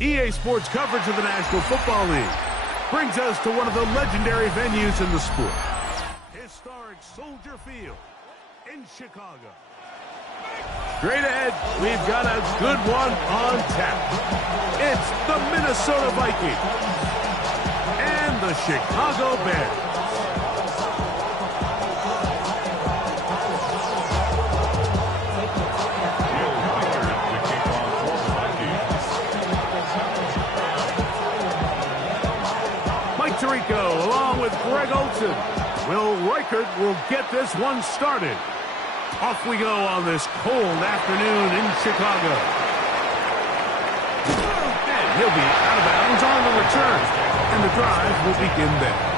EA Sports coverage of the National Football League brings us to one of the legendary venues in the sport. Historic Soldier Field in Chicago. Straight ahead, we've got a good one on tap. It's the Minnesota Vikings and the Chicago Bears. Tirico along with Greg Olsen. Will Reichert will get this one started. Off we go on this cold afternoon in Chicago. And he'll be out of bounds on the return. And the drive will begin there.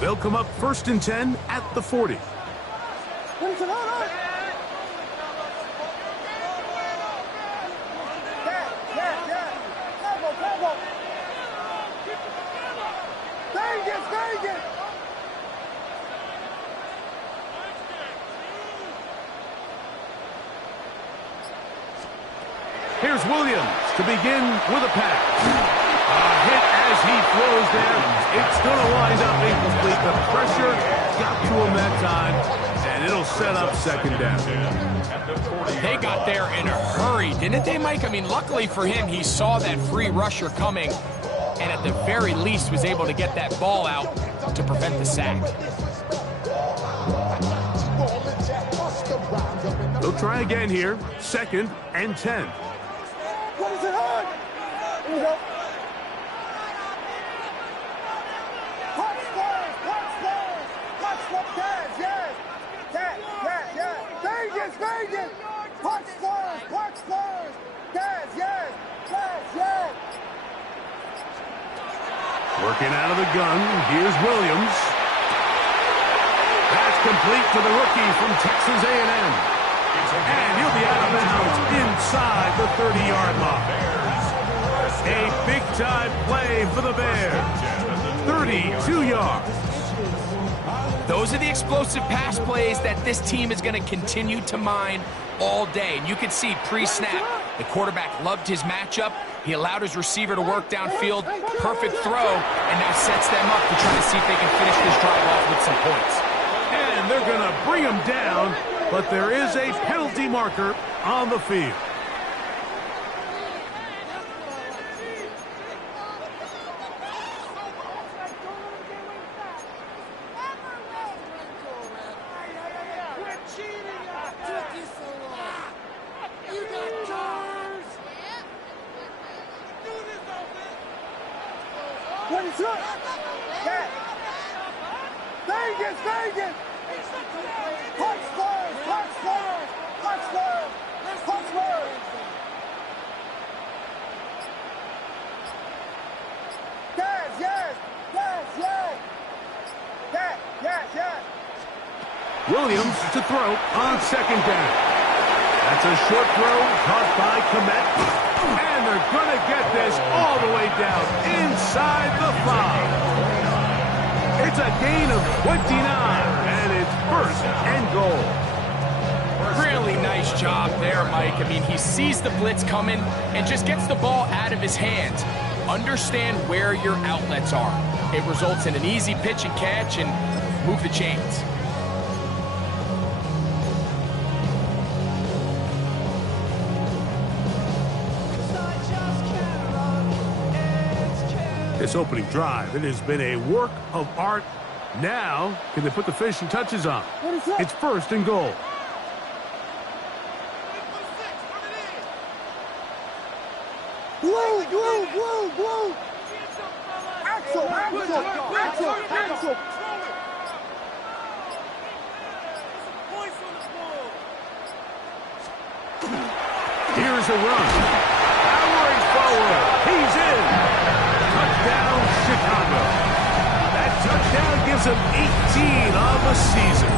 They'll come up 1st and 10 at the 40. Here's Williams to begin with a pass. Hit as he throws there. It's going to wind up incomplete. The pressure got to him that time, and it'll set up 2nd down. They got there in a hurry, didn't they, Mike? I mean, luckily for him, he saw that free rusher coming, and at the very least was able to get that ball out to prevent the sack. They'll try again here. 2nd and 10. What is it on? Here we go. Working out of the gun, here's Williams. That's complete to the rookie from Texas A&M. And he'll be out of bounds inside the 30-yard line. A big-time play for the Bears. 32 yards. Those are the explosive pass plays that this team is going to continue to mine all day. And you can see pre-snap, the quarterback loved his matchup. He allowed his receiver to work downfield. Perfect throw, and now sets them up to try to see if they can finish this drive off with some points. And they're going to bring him down, but there is a penalty marker on the field. Williams to throw on 2nd down. That's a short throw caught by Komet. And they're going to get this all the way down inside the 5. It's a gain of 29, and it's 1st and goal. Really nice job there, Mike. I mean, he sees the blitz coming and just gets the ball out of his hands. Understand where your outlets are. It results in an easy pitch and catch and move the chains. This opening drive, it has been a work of art. Now, can they put the finishing touches on? It's 1st and goal. Blue, blue, blue, blue. Axel, Axel, Axel, Axel. Here's a run. Powering forward. He's in. Touchdown, Chicago. That touchdown gives him 18 on the season.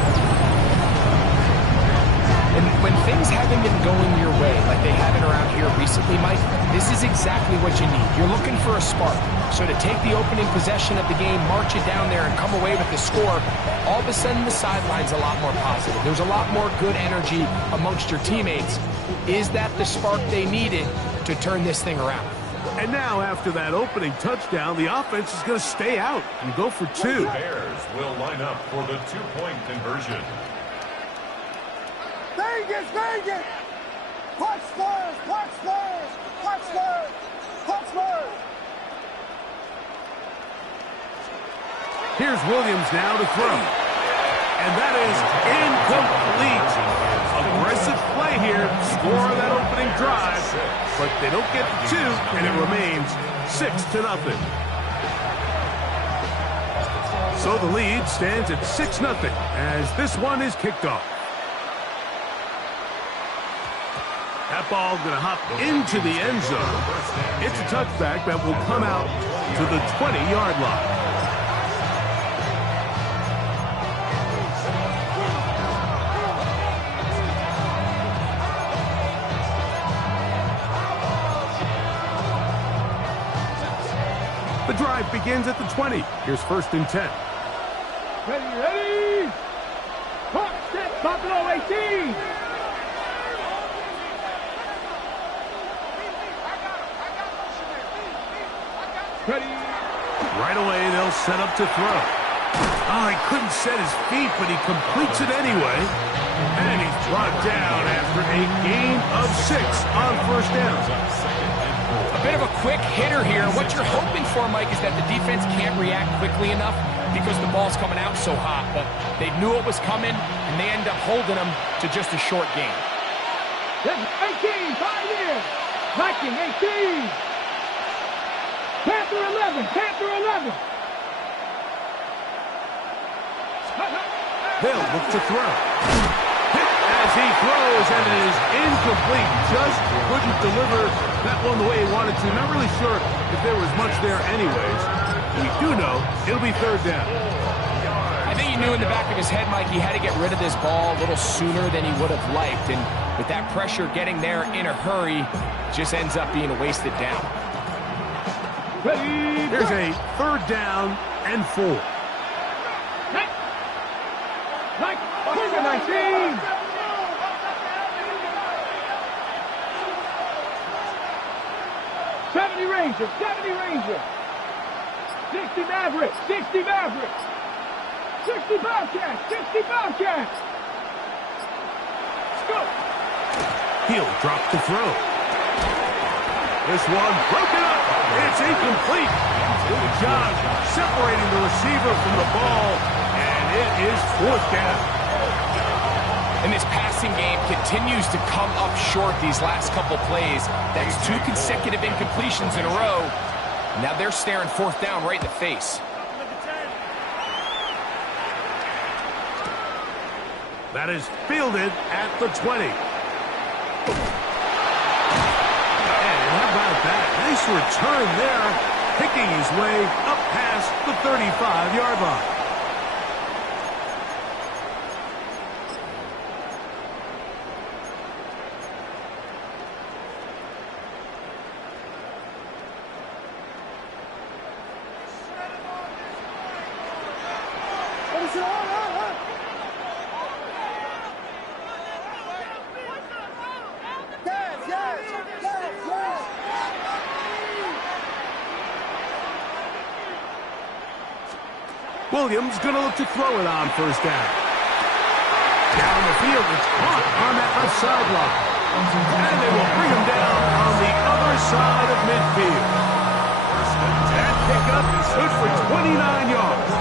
And when things haven't been going your way like they haven't around here recently, Mike, this is exactly what you need. You're looking for a spark. So to take the opening possession of the game, march it down there, and come away with the score, all of a sudden the sideline's a lot more positive. There's a lot more good energy amongst your teammates. Is that the spark they needed to turn this thing around? And now, after that opening touchdown, the offense is going to stay out and go for two. Bears will line up for the two-point conversion. Vegas, Vegas! Clutch Spurs, clutch Spurs, clutch Spurs, clutch Spurs! Here's Williams now to throw. And that is incomplete. Aggressive play here, score that opening drive, but they don't get the two, and it remains 6-0. So the lead stands at 6-0 as this one is kicked off. That ball going to hop into the end zone. It's a touchback that will come out to the 20-yard line. The drive begins at the 20. Here's 1st and 10. Ready! Hot set, Buffalo 18! Ready! Right away, they'll set up to throw. Oh, he couldn't set his feet, but he completes it anyway. And he's brought down after a gain of 6 on 1st down. A bit of a quick hitter here. What you're hoping for, Mike, is that the defense can't react quickly enough because the ball's coming out so hot. But they knew it was coming, and they end up holding them to just a short gain. 18, 5 in! Viking 18! Panther 11, Panther 11! They'll look to throw. Hit as he throws, and it is incomplete. Just couldn't deliver that one the way he wanted to. Not really sure if there was much there anyways. We do know it'll be 3rd down. I think he knew in the back of his head, Mike, he had to get rid of this ball a little sooner than he would have liked. And with that pressure getting there in a hurry, just ends up being a wasted down. Here's a 3rd down and 4. Mike, 19! Ranger, 70 Ranger, 60 Maverick, 60 Maverick, 60 Bobcats, 60 Bobcats. Let's go. He'll drop the throw. This one broken up. It's incomplete. Good job separating the receiver from the ball, and it is 4th down. And this passing game continues to come up short these last couple plays. That's 2 consecutive incompletions in a row. Now they're staring 4th down right in the face. That is fielded at the 20. And how about that? Nice return there, picking his way up past the 35-yard line. Williams going to look to throw it on 1st down. Down the field, it's caught on that left sideline. And they will bring him down on the other side of midfield. That pickup is good for 29 yards.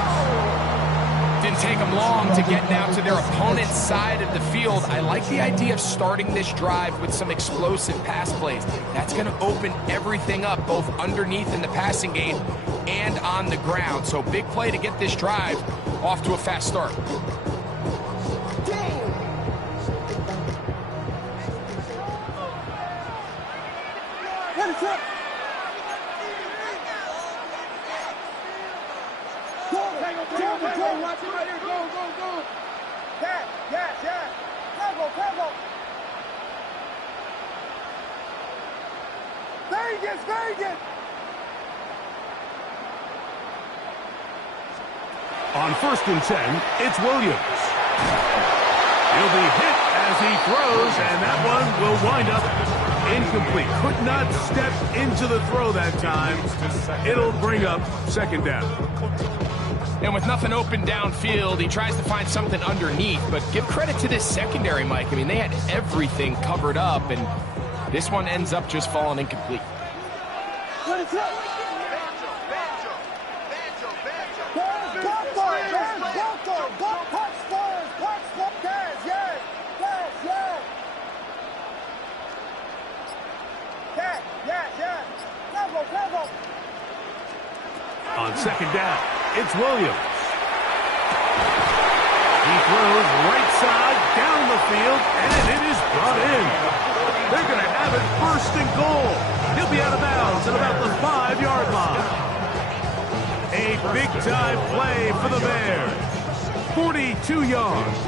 Didn't take them long to get down to their opponent's side of the field. I like the idea of starting this drive with some explosive pass plays. That's going to open everything up, both underneath in the passing game and on the ground. So big play to get this drive off to a fast start. Vegas, Vegas! On 1st and 10, it's Williams. He'll be hit as he throws, and that one will wind up incomplete. Could not step into the throw that time. It'll bring up 2nd down. And with nothing open downfield, he tries to find something underneath. But give credit to this secondary, Mike. I mean, they had everything covered up, and this one ends up just falling incomplete. On 2nd down, it's Williams. He throws right side down the field, and it is brought in. They're going to have it 1st and goal. He'll be out of bounds at about the 5-yard line. A big-time play for the Bears. 42 yards.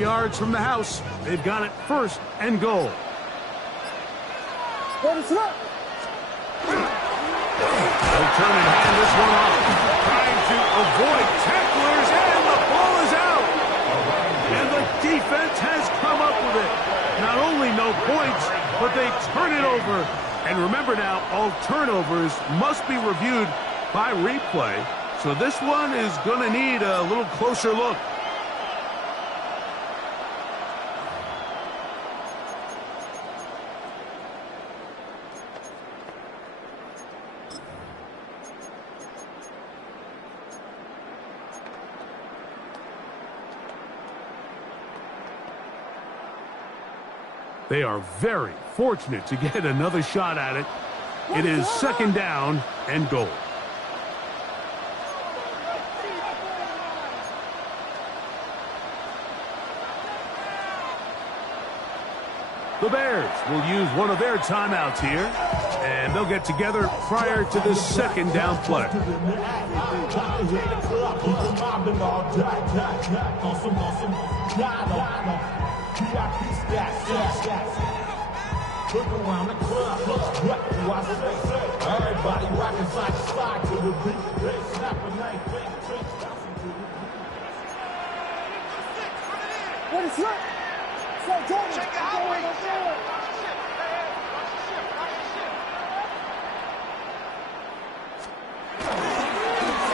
Yards from the house. They've got it 1st and goal. What is up? They'll turn and hand this one off. Trying to avoid tacklers, and the ball is out. And the defense has come up with it. Not only no points, but they turn it over. And remember now, all turnovers must be reviewed by replay. So this one is going to need a little closer look. They are very fortunate to get another shot at it. It is 2nd down and goal. The Bears will use one of their timeouts here, and they'll get together prior to the 2nd down play. Look around the club, what do I say? Everybody rocking side to side to the beat. They snap a knife, What is up? Check out, wait.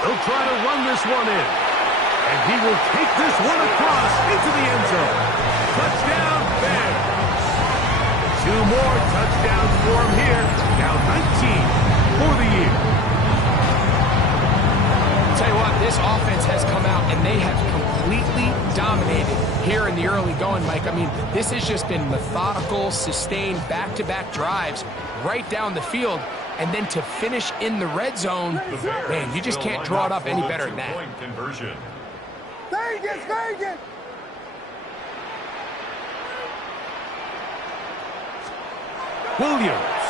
He'll try to run this one in. And he will take this one across into the end zone. Touchdown, Bears. 2 more touchdowns for him here. Now 19 for the year. I'll tell you what, this offense has come out and they have completely dominated here in the early going, Mike. I mean, this has just been methodical, sustained, back-to-back drives right down the field. And then to finish in the red zone, man, you just can't draw it up any better than that. Conversion. Vegas, Vegas! Williams.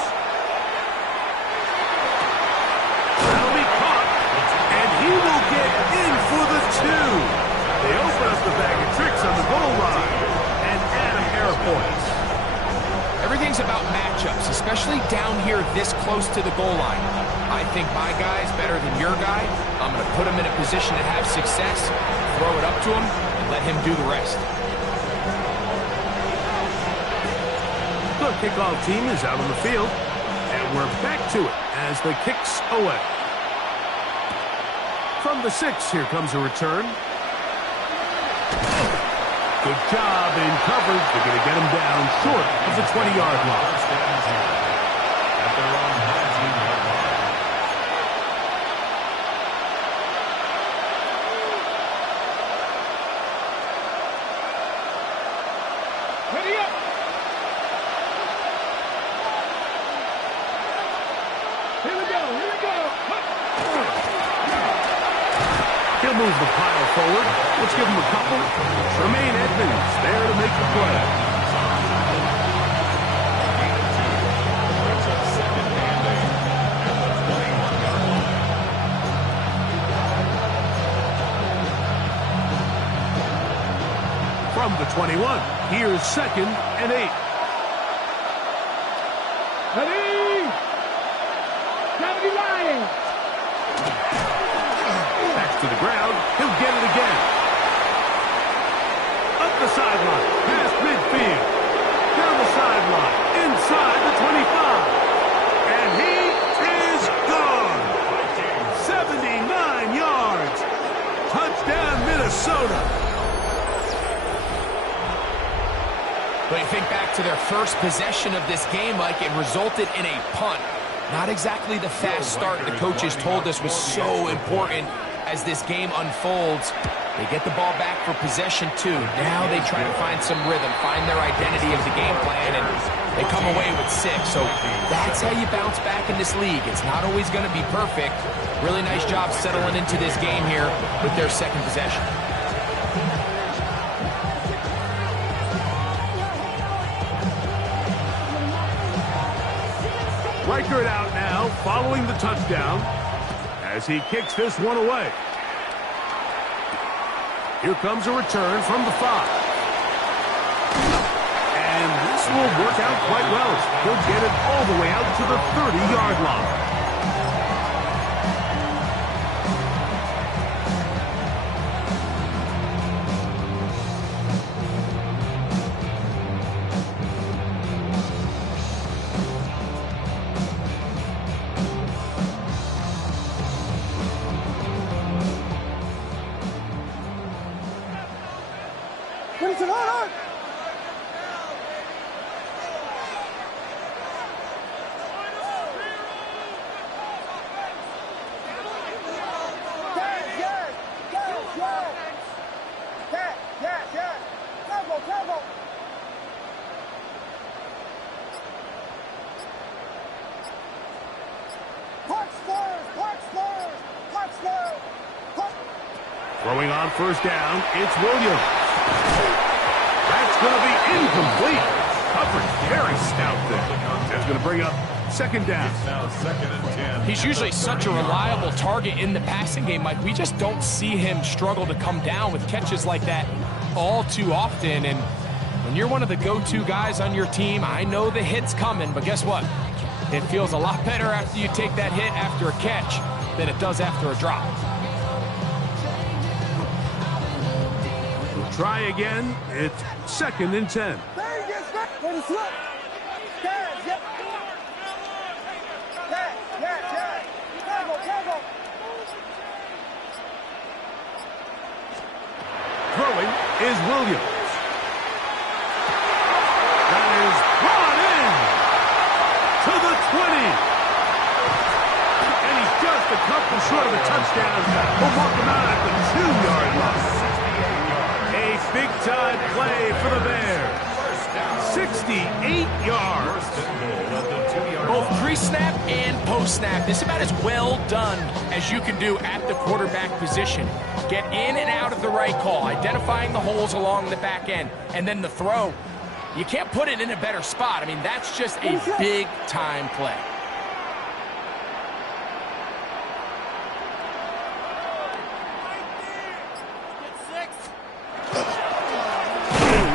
That'll be caught, and he will get in for the 2. They open up the bag of tricks on the goal line and add a pair of points. Everything's about matchups, especially down here this close to the goal line. I think my guy's better than your guy. I'm going to put him in a position to have success, throw it up to him, and let him do the rest. The kickoff team is out on the field, and we're back to it as the kicks away. From the 6, here comes a return. Good job in coverage. They're going to get him down short of the 20-yard line. At their own 19-yard line. Ready up! Here we go, here we go! He'll move the pile forward. Let's give him a couple. Tremaine Edmonds there to make the play. the 21. Here's 2nd and 8. Ready? Gotta be lying. Back to the ground. He'll get it again. Up the sideline. Past midfield. Down the sideline. Inside the 25. And he is gone. 79 yards. Touchdown, Minnesota. But you think back to their first possession of this game, Mike, it resulted in a punt. Not exactly the fast start the coaches told us was so important as this game unfolds. They get the ball back for possession 2. Now they try to find some rhythm, find their identity of the game plan, and they come away with 6. So that's how you bounce back in this league. It's not always going to be perfect. Really nice job settling into this game here with their 2nd possession. Riker it out now, following the touchdown, as he kicks this one away. Here comes a return from the 5. And this will work out quite well. He'll get it all the way out to the 30-yard line. Finish it on. Yes. Tempo. Punch Spurs. Throwing on first down, it's Williams. That's going to be incomplete. Coverage very stout there. That's going to bring up 2nd down. It's now 2nd and 10. He's usually such a reliable target in the passing game, Mike. We just don't see him struggle to come down with catches like that all too often. And when you're one of the go-to guys on your team, I know the hit's coming, but guess what? It feels a lot better after you take that hit after a catch than it does after a drop. Try again. It's 2nd and 10. Throwing is Williams. That is brought in to the 20. And he's just a couple short of a touchdown. We'll mark him out at the 2-yard line. A big-time play for the Bears. 68 yards. Both pre-snap and post-snap. This is about as well done as you can do at the quarterback position. Get in and out of the right call, identifying the holes along the back end, and then the throw. You can't put it in a better spot. I mean, that's just a big-time play.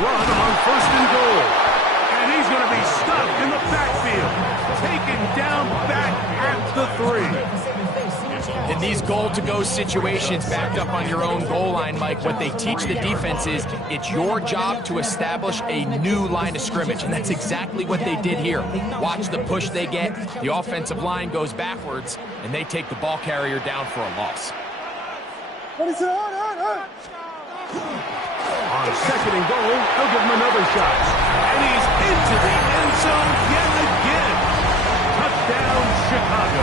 Run on 1st and goal. And he's going to be stopped in the backfield. Taken down back at the 3. In these goal-to-go situations backed up on your own goal line, Mike, what they teach the defense is it's your job to establish a new line of scrimmage, and that's exactly what they did here. Watch the push they get. The offensive line goes backwards, and they take the ball carrier down for a loss. On 2nd and goal, they'll give him another shot. And he's into the end zone yet again. Touchdown, Chicago.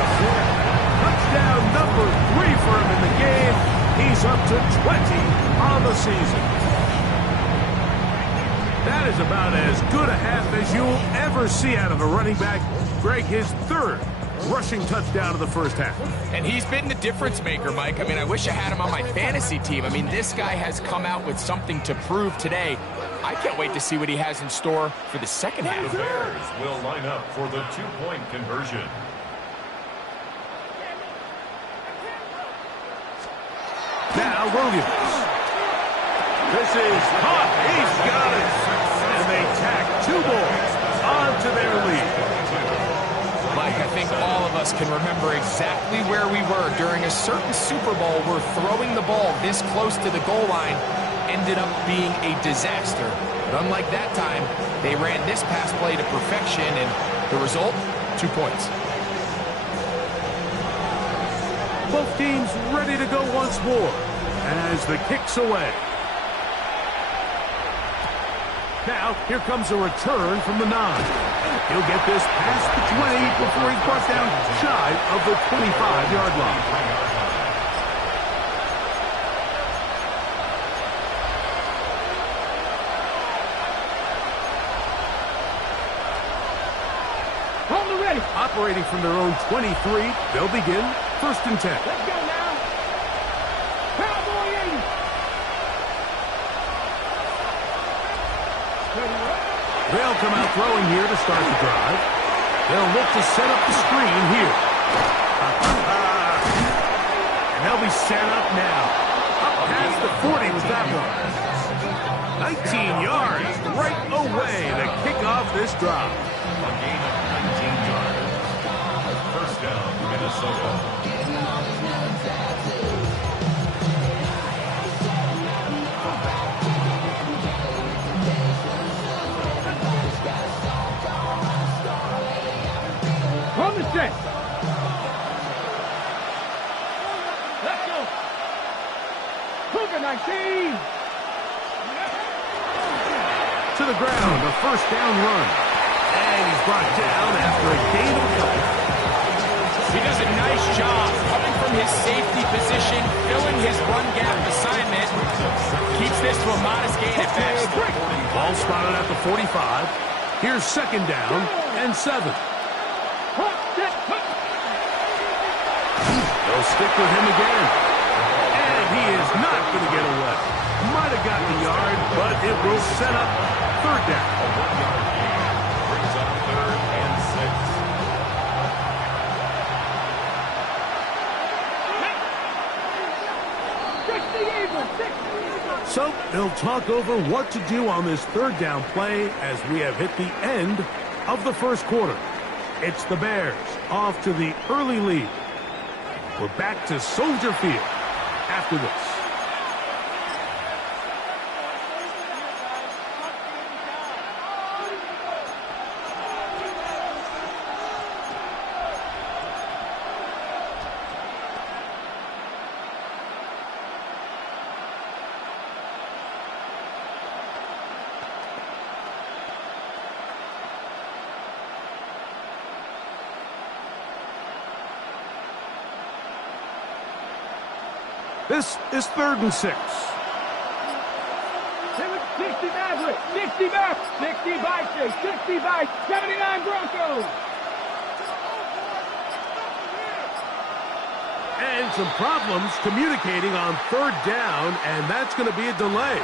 Touchdown number 3 for him in the game. He's up to 20 on the season. That is about as good a half as you'll ever see out of a running back. Greg, his 3rd rushing touchdown of the first half. And he's been the difference maker, Mike. I mean, I wish I had him on my fantasy team. I mean, this guy has come out with something to prove today. I can't wait to see what he has in store for the second half. The Bears will line up for the 2-point conversion. Now Williams. This is caught. He's got it. And they tack 2 balls onto their lead. Mike, I think all of us can remember exactly where we were during a certain Super Bowl where throwing the ball this close to the goal line ended up being a disaster. But unlike that time, they ran this pass play to perfection, and the result, 2 points. Both teams ready to go once more as the kick's away. Now, here comes a return from the 9. He'll get this past the 20 before he's brought down shy of the 25-yard line. Hold it ready. Operating from their own 23, they'll begin 1st and 10. Let's go now. Cowboy 80. They'll come out throwing here to start the drive. They'll look to set up the screen here. And they'll be set up now. Up past the 40 with that one. 19 yards right away to kick off this drive. A gain of 19 yards. 1st down, Minnesota. On the set. Let's go. Cougar 19. To the ground, a 1st down run. And he's brought down after a gain of a couple. He does a nice job coming from his safety position, filling his run gap assignment. Keeps this to a modest gain at best. Ball spotted at the 45. Here's 2nd down and 7. They'll stick with him again. And he is not going to get away. Might have got the yard, but it will set up 3rd down. A 1-yard gain brings up 3rd and 6. So they'll talk over what to do on this 3rd down play as we have hit the end of the 1st quarter. It's the Bears off to the early lead. We're back to Soldier Field after this. This is 3rd and 6. 60 Maverick, 60 back, 60 Vikings, 60 Vikes, 79 Broncos. And some problems communicating on 3rd down, and that's going to be a delay.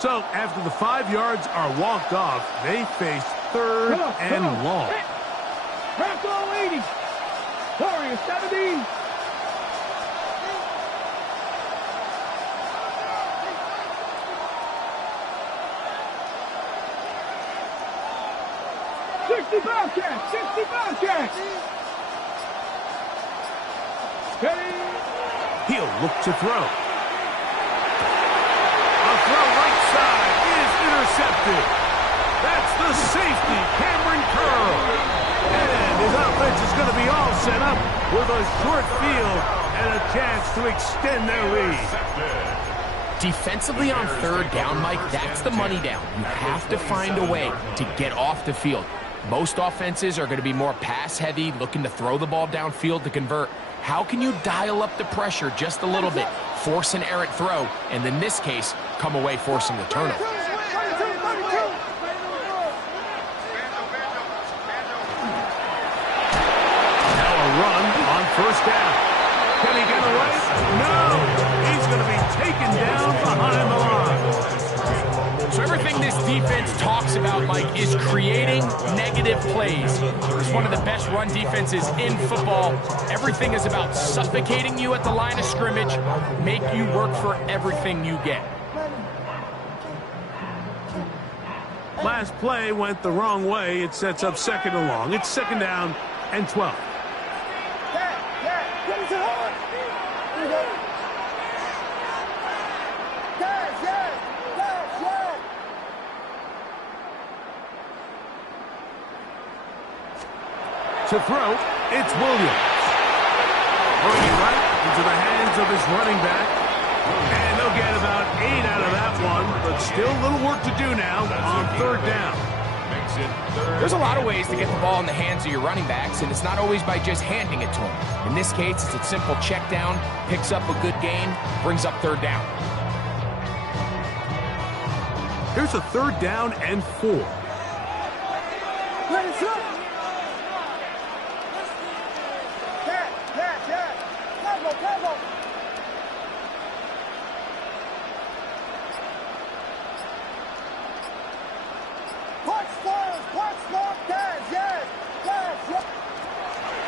So, after the 5 yards are walked off, they face 3rd and long. Bronco 80. Warrior 70. Bobcats, 60 Bobcats. He'll look to throw. Throw right side is intercepted. That's the safety, Cameron Curl. And his offense is going to be all set up with a short field and a chance to extend their lead. Defensively on 3rd down, Mike, that's the money down. You have to find a way to get off the field. Most offenses are going to be more pass-heavy, looking to throw the ball downfield to convert. How can you dial up the pressure just a little bit, force an errant throw, and in this case, come away forcing the turnover? No, he's going to be taken down behind the line. So everything this defense talks about, Mike, is creating negative plays. It's one of the best run defenses in football. Everything is about suffocating you at the line of scrimmage, make you work for everything you get. Last play went the wrong way. It sets up 2nd and long. It's 2nd down and 12. To throw, it's Williams. Throwing it right into the hands of his running back. And they'll get about 8 out of that one, but still a little work to do now on 3rd down. There's a lot of ways to get the ball in the hands of your running backs, and it's not always by just handing it to them. In this case, it's a simple check down, picks up a good gain, brings up 3rd down. Here's a 3rd down and 4.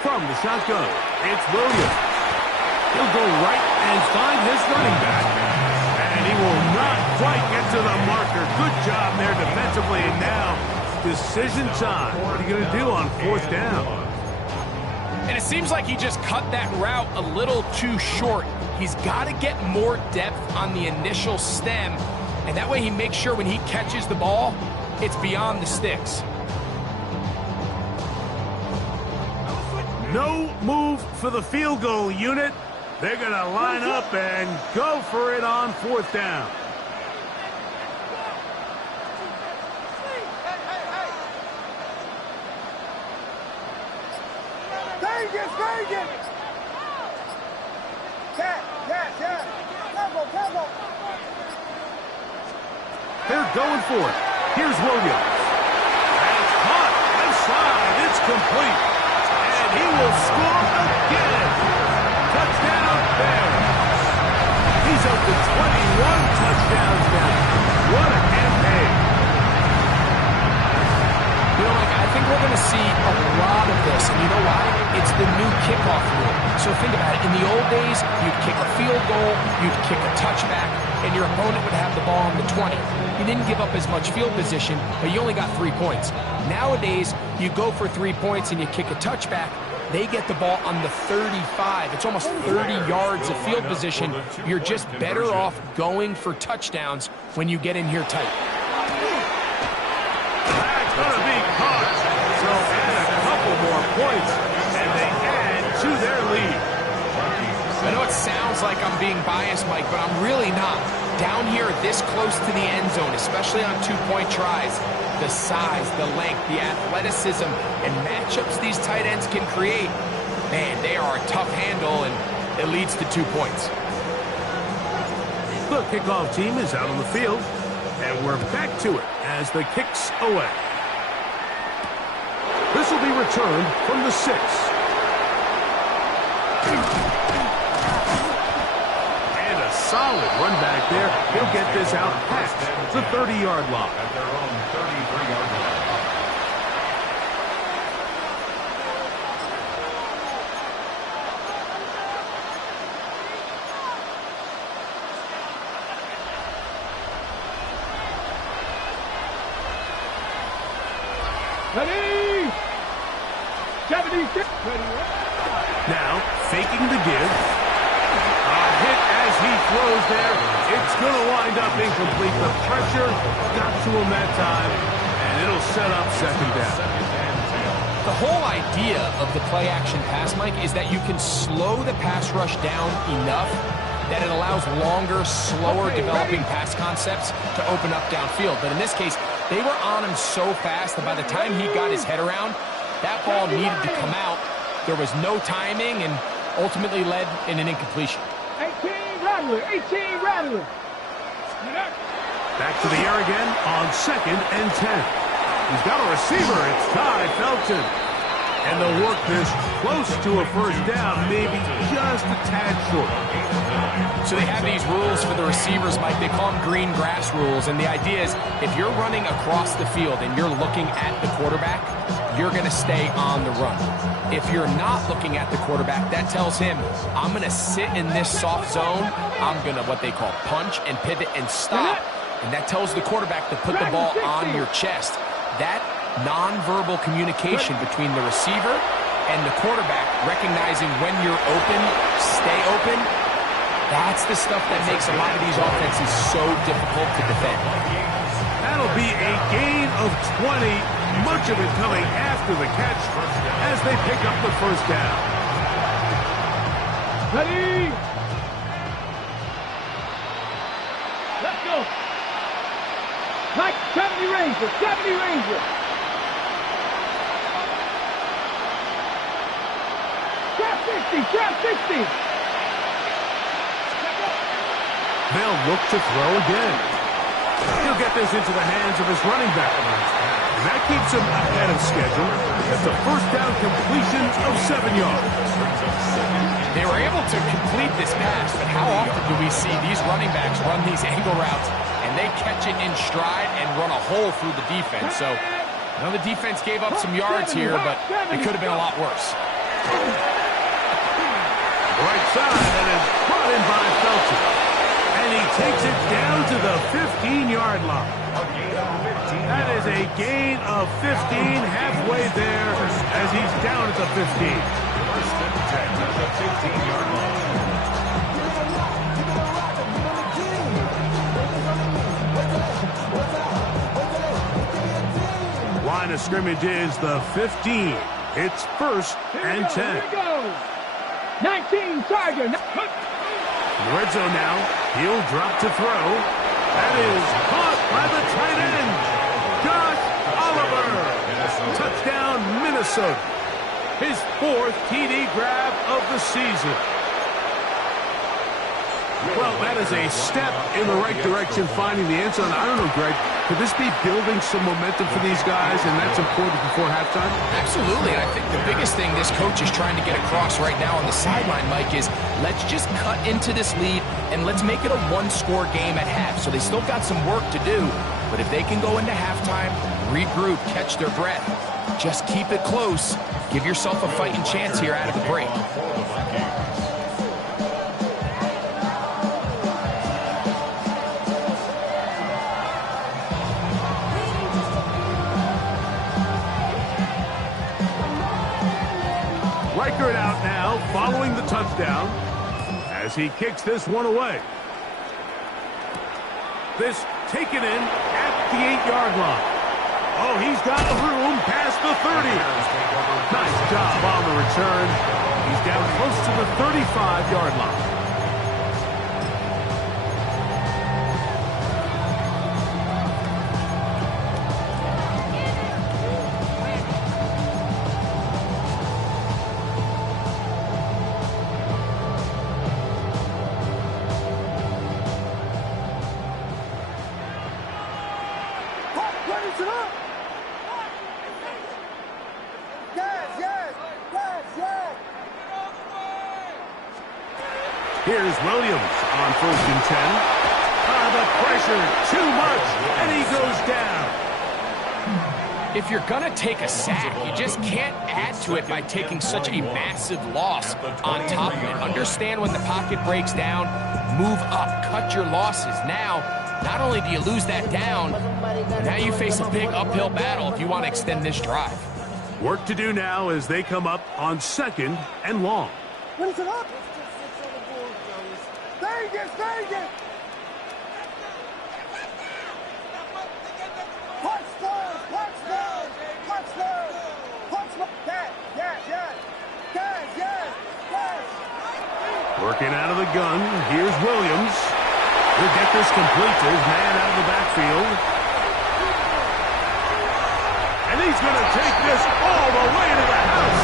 From the shotgun, it's Williams. He'll go right and find his running back. And he will not quite get to the marker. Good job there defensively. And now, decision time. What are you going to do on 4th down? And it seems like he just cut that route a little too short. He's got to get more depth on the initial stem. And that way he makes sure when he catches the ball, it's beyond the sticks. No move for the field goal unit. They're going to line up and go for it on 4th down. Vegas! They're going for it. Here's Williams. And it's caught. Inside. It's complete. And he will score again. Touchdown, Bears. He's up to 21 touchdowns now. What a campaign. You know, like, I think we're going to see a lot of this. And you know why? It's the new kickoff rule. So think about it. In the old days, you'd kick a field goal, you'd kick a touchback, and your opponent would have the ball on the 20. You didn't give up as much field position, but you only got 3 points. Nowadays, you go for 3 points and you kick a touchback. They get the ball on the 35. It's almost 30 yards of field position. You're just better off going for touchdowns when you get in here tight. That's going to be caught. So add a couple more points, and they add to their lead. I know it sounds like I'm being biased, Mike, but I'm really not. Down here this close to the end zone, especially on 2-point tries, the size, the length, the athleticism, and matchups these tight ends can create, man, they are a tough handle, and it leads to 2 points. The kickoff team is out on the field, and we're back to it as the kick's away. This will be returned from the 6. And a solid run back there. He'll get this out past the 30-yard line. At their own 33-yard line. Ready? 76. Now, faking the give. A hit as he throws there. It's going to wind up incomplete. The pressure got to him that time, and it'll set up 2nd down. The whole idea of the play-action pass, Mike, is that you can slow the pass rush down enough that it allows longer, slower developing pass concepts to open up downfield. But in this case, they were on him so fast that by the time he got his head around, that ball needed to come out. There was no timing and ultimately led in an incompletion. 18 Rattler. 18 Rattler. Back to the air again on 2nd and 10. He's got a receiver. It's Ty Felton. And they'll work this close to a first down, maybe just a tad short. So they have these rules for the receivers, Mike. They call them green grass rules. And the idea is if you're running across the field and you're looking at the quarterback, you're going to stay on the run. If you're not looking at the quarterback, that tells him, I'm going to sit in this soft zone. I'm going to what they call punch and pivot and stop. And that tells the quarterback to put the ball on your chest. That nonverbal communication between the receiver and the quarterback, recognizing when you're open, stay open, that's the stuff that makes a lot of these offenses so difficult to defend. That'll be a gain of 20, much of it coming after the catch as they pick up the first down. Ready? Let's go. Like 70 Rangers, 70 Rangers. Trap 60. They'll look to throw again. He'll get this into the hands of his running back. And that keeps him ahead of schedule. That's a first down completion of 7 yards. They were able to complete this pass, but how often do we see these running backs run these angle routes and they catch it in stride and run a hole through the defense? So, now the defense gave up some yards here, but it could have been a lot worse. Right side, and is brought in by Felton. And he takes it down to the 15-yard line. That is a gain of 15, halfway there as he's down at the 15. First and 10 at the 15-yard line. Line of scrimmage is the 15. It's first and 10. Here we go. 19 target. In the red zone now. He'll drop to throw. That is caught by the tight end, Josh Oliver. Touchdown, Minnesota. His 4th TD grab of the season. Well, that is a step in the right direction, finding the end zone. I don't know, Greg, could this be building some momentum for these guys, and that's important before halftime? Absolutely, and I think the biggest thing this coach is trying to get across right now on the sideline, Mike, is let's just cut into this lead, and let's make it a one-score game at half. So they still got some work to do, but if they can go into halftime, regroup, catch their breath, just keep it close, give yourself a fighting chance here out of the break. Record out now following the touchdown as he kicks this one away. This taken in at the 8-yard line. Oh, he's got room past the 30. Nice job on the return. He's down close to the 35-yard line. Here's Williams on 1st and 10. The pressure, too much, and he goes down. If you're going to take a sack, you just can't add to it by taking such a massive loss on top of it. Understand when the pocket breaks down, move up, cut your losses. Now, not only do you lose that down, but now you face a big uphill battle if you want to extend this drive. Work to do now as they come up on 2nd and long. What is it up? Vegas! Working out of the gun, here's Williams. He'll get this complete to his man out of the backfield. And he's going to take this all the way to the house.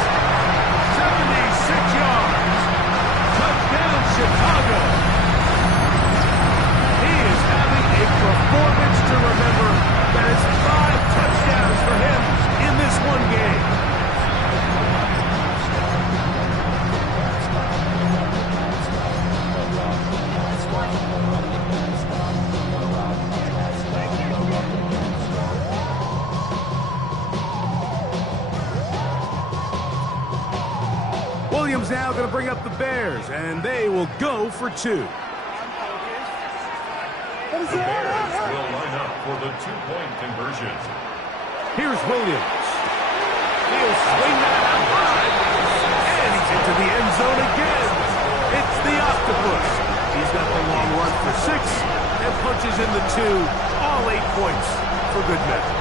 76 yards. Touchdown, Chicago. He is having a performance to remember. That is 5 touchdowns for him in this one game. now going to bring up the Bears, and they will go for 2. The Bears will line up for the two-point conversion. Here's Williams. He'll swing that out wide. And he's into the end zone again. It's the Octopus. He's got the long run for 6 and punches in the 2. All 8 points for good measure.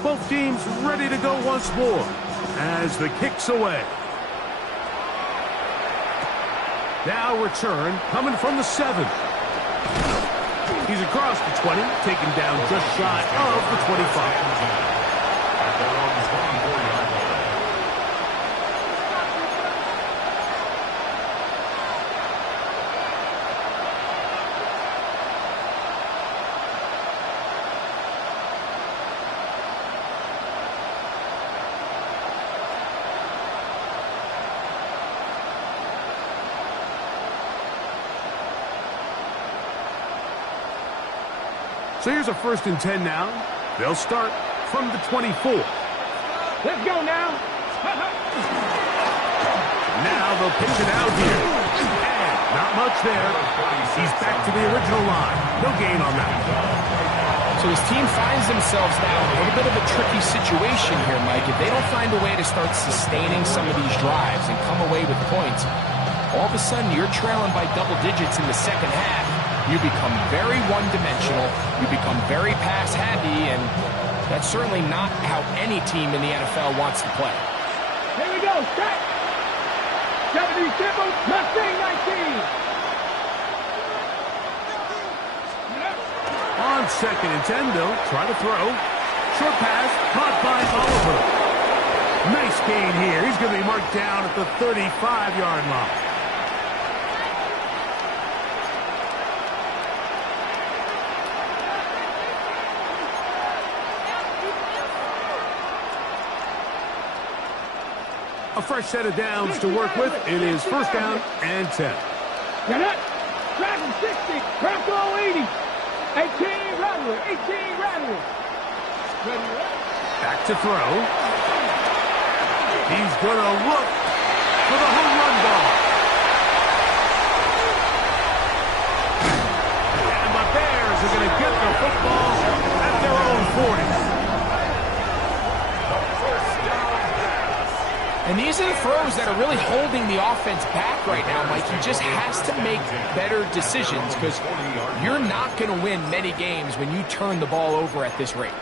Both teams ready to go once more as the kick's away. Now return coming from the 7. He's across the 20, taken down just shy of the 25. At their own 24-yard line. So here's a 1st and 10 now. They'll start from the 24. Let's go now. Now they'll pitch it out here. And not much there. He's back to the original line. No gain on that. So his team finds themselves now in a little bit of a tricky situation here, Mike. If they don't find a way to start sustaining some of these drives and come away with points, all of a sudden you're trailing by double digits in the second half. You become very one-dimensional, you become very pass-happy, and that's certainly not how any team in the NFL wants to play. Here we go. Set. 70 Simple. Mustang 19. On 2nd and 10, they'll try to throw. Short pass, caught by Oliver. Nice gain here. He's going to be marked down at the 35-yard line. A fresh set of downs to work with. It is 1st down and 10. Get it. Dragon 60. Crackle 80. 18 Rattler. 18 Rattler. Back to throw. He's going to look for the home run ball. And the Bears are going to get the football at their own 40. And these are the throws that are really holding the offense back right now, Mike. He just has to make better decisions because you're not going to win many games when you turn the ball over at this rate.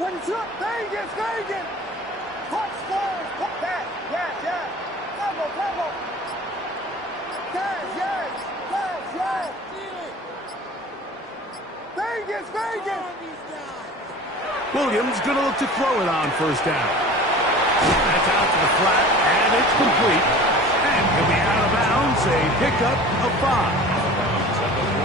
What is up? Vegas, Vegas! Hot scores! Yes, yes, yes! Bravo, bravo! Yes, yes! Yes, yes! Vegas, Vegas! Williams going to look to throw it on 1st down. That's out to the flat, and it's complete. And he'll be out of bounds, a pickup of 5.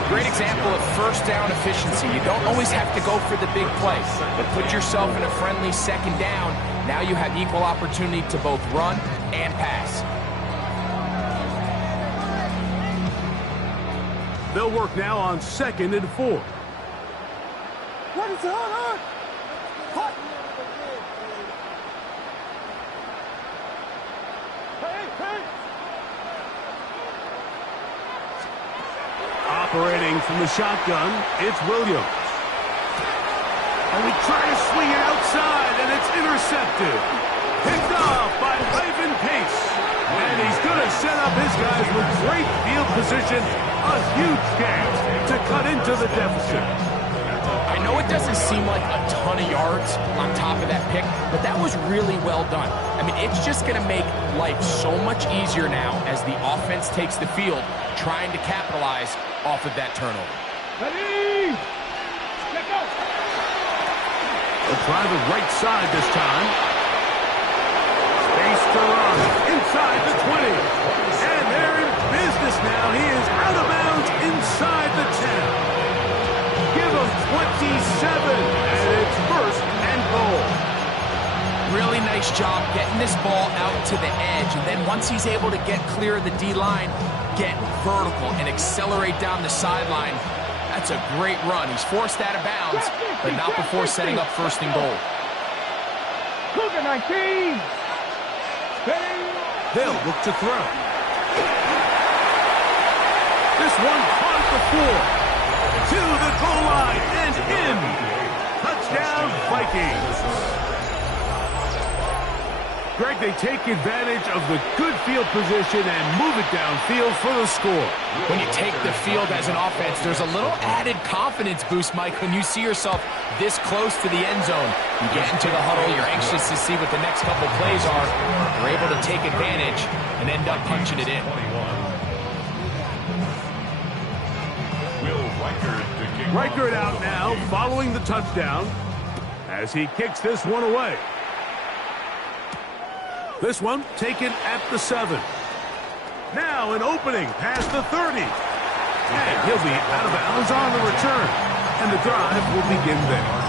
Great example of 1st down efficiency. You don't always have to go for the big play, but put yourself in a friendly 2nd down. Now you have equal opportunity to both run and pass. They'll work now on 2nd and 4. What is it? Hold on! Hot! Hey, hey! Operating from the shotgun, it's Williams. And we try to swing it outside, and it's intercepted. Picked off by Ivan Pace. And he's going to set up his guys with great field position. A huge chance to cut into the deficit. I know it doesn't seem like a ton of yards on top of that pick, but that was really well done. I mean, it's just going to make life so much easier now as the offense takes the field, trying to capitalize off of that turnover. Ready? Check out. They'll try the right side this time. Space to run inside the 20. And they're in business now. He is out of bounds inside the 10. Give him 27, and it's first and goal. Really nice job getting this ball out to the edge, and then once he's able to get clear of the D-line, get vertical and accelerate down the sideline. That's a great run. He's forced out of bounds, but not before setting up first and goal. Cougar 19. They'll look to throw. This one caught at the 4. To the goal line and in. Touchdown, Vikings. Greg, they take advantage of the good field position and move it downfield for the score. When you take the field as an offense, there's a little added confidence boost, Mike, when you see yourself this close to the end zone. You get into the huddle, you're anxious to see what the next couple plays are. You're able to take advantage and end up punching it in. Reichert out now, following the touchdown, as he kicks this one away. This one taken at the 7. Now an opening past the 30. And he'll be out of bounds on the return. And the drive will begin there.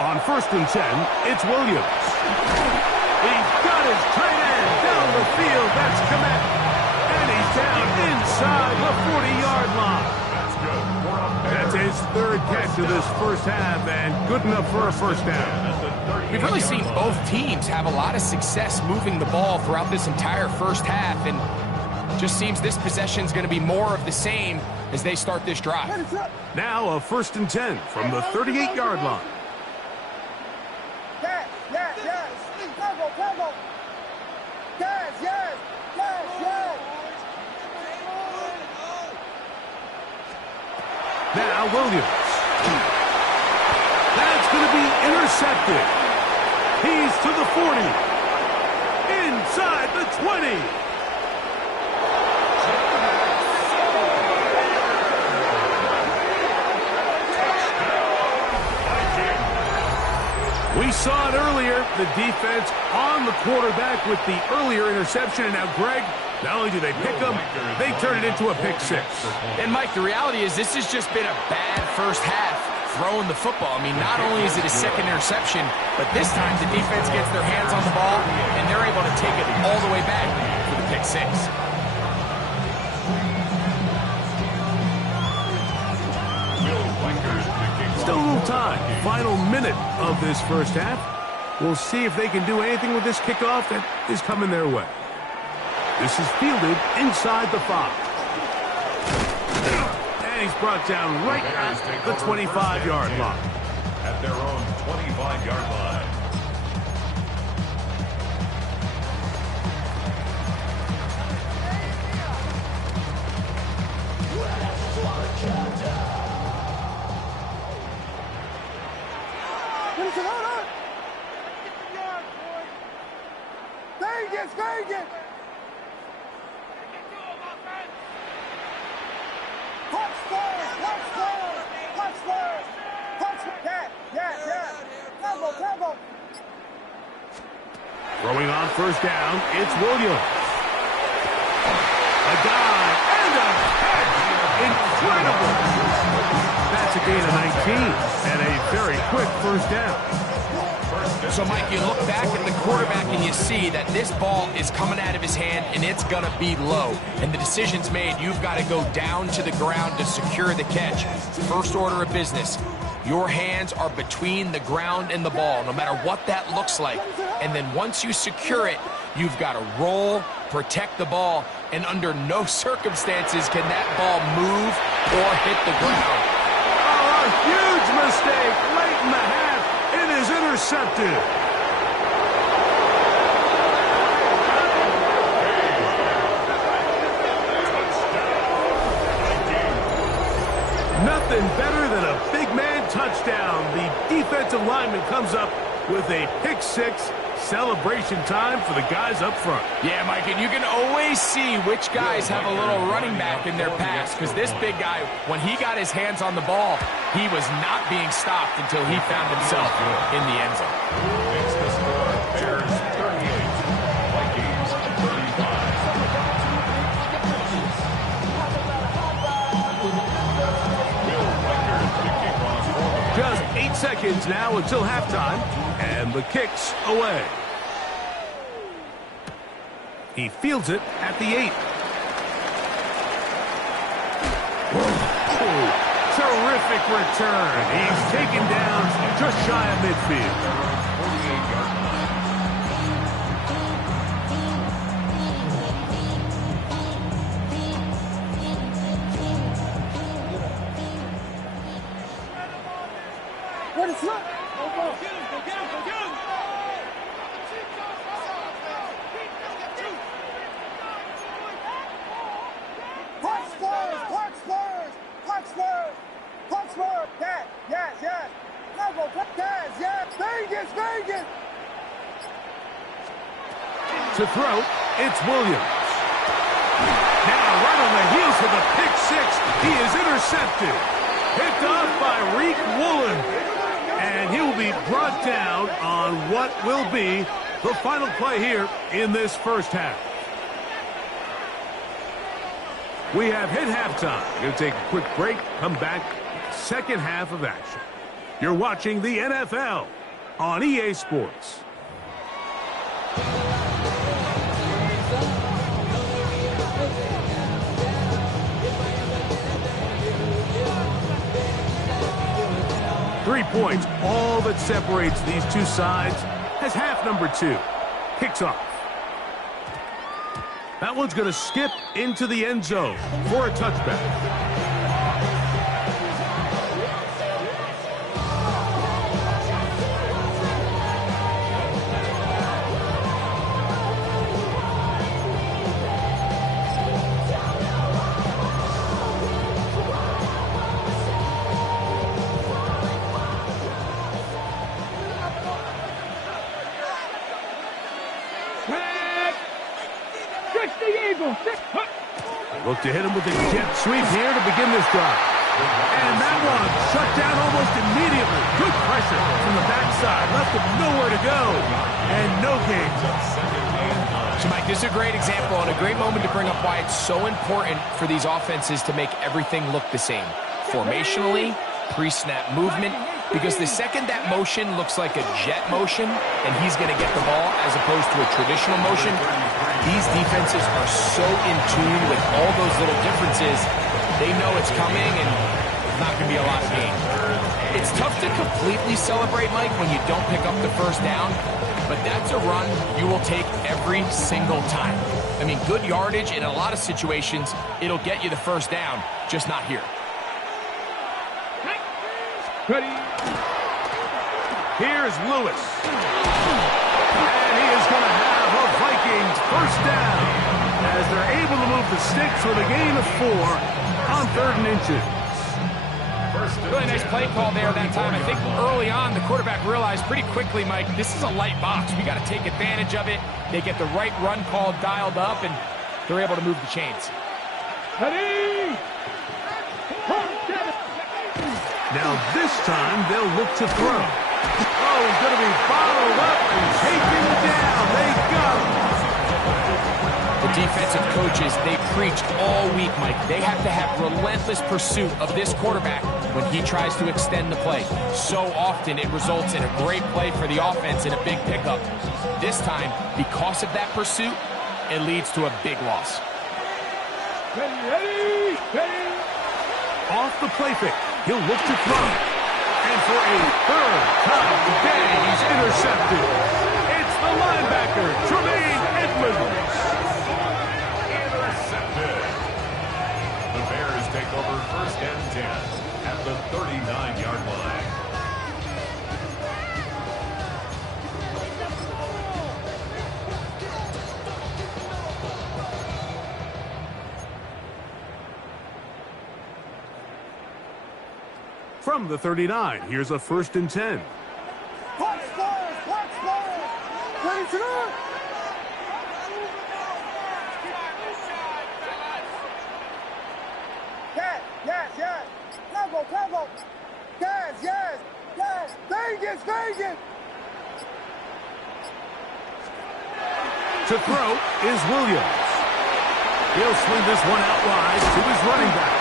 On 1st and 10, it's Williams. He's got his tight end down the field. That's Komet. And he's down inside the 40-yard line. That's his 3rd catch of this first half, and good enough for a first down. We've really seen both teams have a lot of success moving the ball throughout this entire first half, and just seems this possession is going to be more of the same as they start this drive. Now a 1st and 10 from the 38-yard line. Now Williams. That's going to be intercepted. He's to the 40. Inside the 20. We saw it earlier, the defense on the quarterback with the earlier interception. And now, Greg, not only do they pick them, they turn it into a pick 6. And, Mike, the reality is this has just been a bad first half throwing the football. I mean, not only is it a second interception, but this time the defense gets their hands on the ball, and they're able to take it all the way back for the pick 6. Still a little time. Final minute of this first half. We'll see if they can do anything with this kickoff that is coming their way. This is fielded inside the 5. And he's brought down right at the 25-yard line. At their own 25-yard line. Vegas! Throwing on first down, it's Williams. A dive and a catch. Incredible. That's a gain of 19 and a very quick first down. So, Mike, you look back at the quarterback and you see that this ball is coming out of his hand and it's going to be low. And the decision's made. You've got to go down to the ground to secure the catch. First order of business. Your hands are between the ground and the ball, no matter what that looks like. And then once you secure it, you've got to roll, protect the ball, and under no circumstances can that ball move or hit the ground. Oh, a huge mistake late in the half. It is intercepted. Nothing better than a big man touchdown. The defensive lineman comes up with a pick six. Celebration time for the guys up front. Yeah, Mike, and you can always see which guys have a little running back in their pass, because this big guy, when he got his hands on the ball, he was not being stopped until he found himself in the end zone. It's the score. Bears 38, Vikings 35. Just 8 seconds now until halftime, and the kick's away. He fields it at the 8. Oh, terrific return. He's taken down just shy of midfield. 48-yard line. What is up? Punch Spurs! Punch Spurs! Punch Spurs! Punch Spurs! Yes! No, go yes! Vegas! To throw, it's Williams. Now right on the heels of the pick six, he is intercepted. Picked off by Reek Woolen. And he will be brought down on what will be the final play here in this first half. We have hit halftime. Going to take a quick break, come back, second half of action. You're watching the NFL on EA Sports. Points, all that separates these two sides, as half number 2 kicks off. That one's going to skip into the end zone for a touchback. 6 the Eagles. Look to hit him with a jet sweep here to begin this drive. And that one shut down almost immediately. Good pressure from the backside. Left him nowhere to go. And no gain. So, Mike, this is a great example and a great moment to bring up why it's so important for these offenses to make everything look the same. Formationally, pre-snap movement, because the second that motion looks like a jet motion and he's going to get the ball as opposed to a traditional motion, these defenses are so in tune with all those little differences, they know it's coming and it's not going to be a lot of gain. It's tough to completely celebrate, Mike, when you don't pick up the first down, but that's a run you will take every single time. I mean, good yardage in a lot of situations, it'll get you the first down, just not here. Ready. Here's Lewis. And he is going to have a Vikings first down as they're able to move the sticks with a gain of 4 on 3rd and inches. Really nice play call there that time. I think early on the quarterback realized pretty quickly, Mike, this is a light box. We got to take advantage of it. They get the right run call dialed up, and they're able to move the chains. Ready. Now this time they'll look to throw. Oh, he's going to be bottled up and taken down. They got him. The defensive coaches, they preached all week, Mike. They have to have relentless pursuit of this quarterback when he tries to extend the play. So often it results in a great play for the offense and a big pickup. This time, because of that pursuit, it leads to a big loss. Ready, ready. Off the play fake, he'll look to throw. And for a third time today, he's intercepted. It's the linebacker, Tremaine Edmonds. Intercepted. The Bears take over 1st and 10 at the 39-yard line. From the 39, here's a 1st and 10. Clock squares, clock squares. Ready to go. Yes. Combo. Yes. Vegas. To throw is Williams. He'll swing this one out wide to his running back.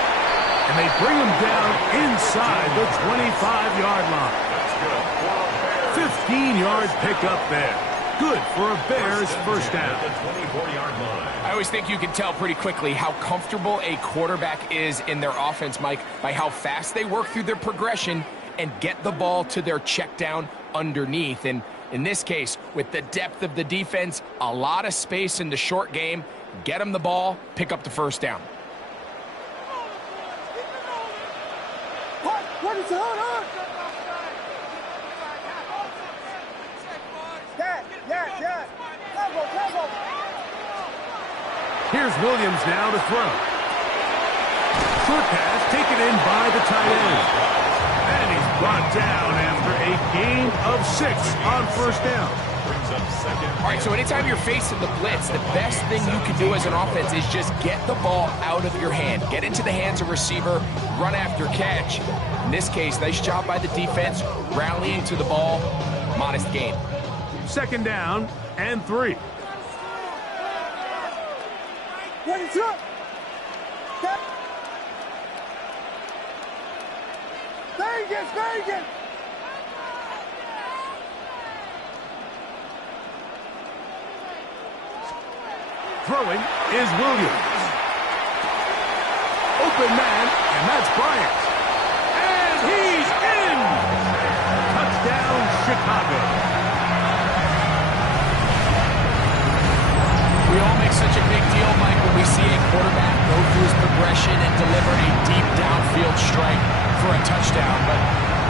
And they bring him down inside the 25-yard line. 15-yard pickup there. Good for a Bears first down. The 24-yard line. I always think you can tell pretty quickly how comfortable a quarterback is in their offense, Mike, by how fast they work through their progression and get the ball to their check down underneath. And in this case, with the depth of the defense, a lot of space in the short game, get them the ball, pick up the first down. Ready to hold on. Yes. Combo. Here's Williams now to throw. Short pass taken in by the tight end. And he's brought down after a gain of 6 on first down. Brings up 2nd. All right, so anytime you're facing the blitz, the best thing you can do as an offense is just get the ball out of your hand. Get into the hands of receiver, run after catch. In this case, nice job by the defense, rallying to the ball, modest gain. 2nd down and 3. Ready to go. Vegas. Throwing is Williams. Open man, and that's Bryant. And he's in! Touchdown, Chicago. We all make such a big deal, Mike, when we see a quarterback go through his progression and deliver a deep downfield strike for a touchdown. But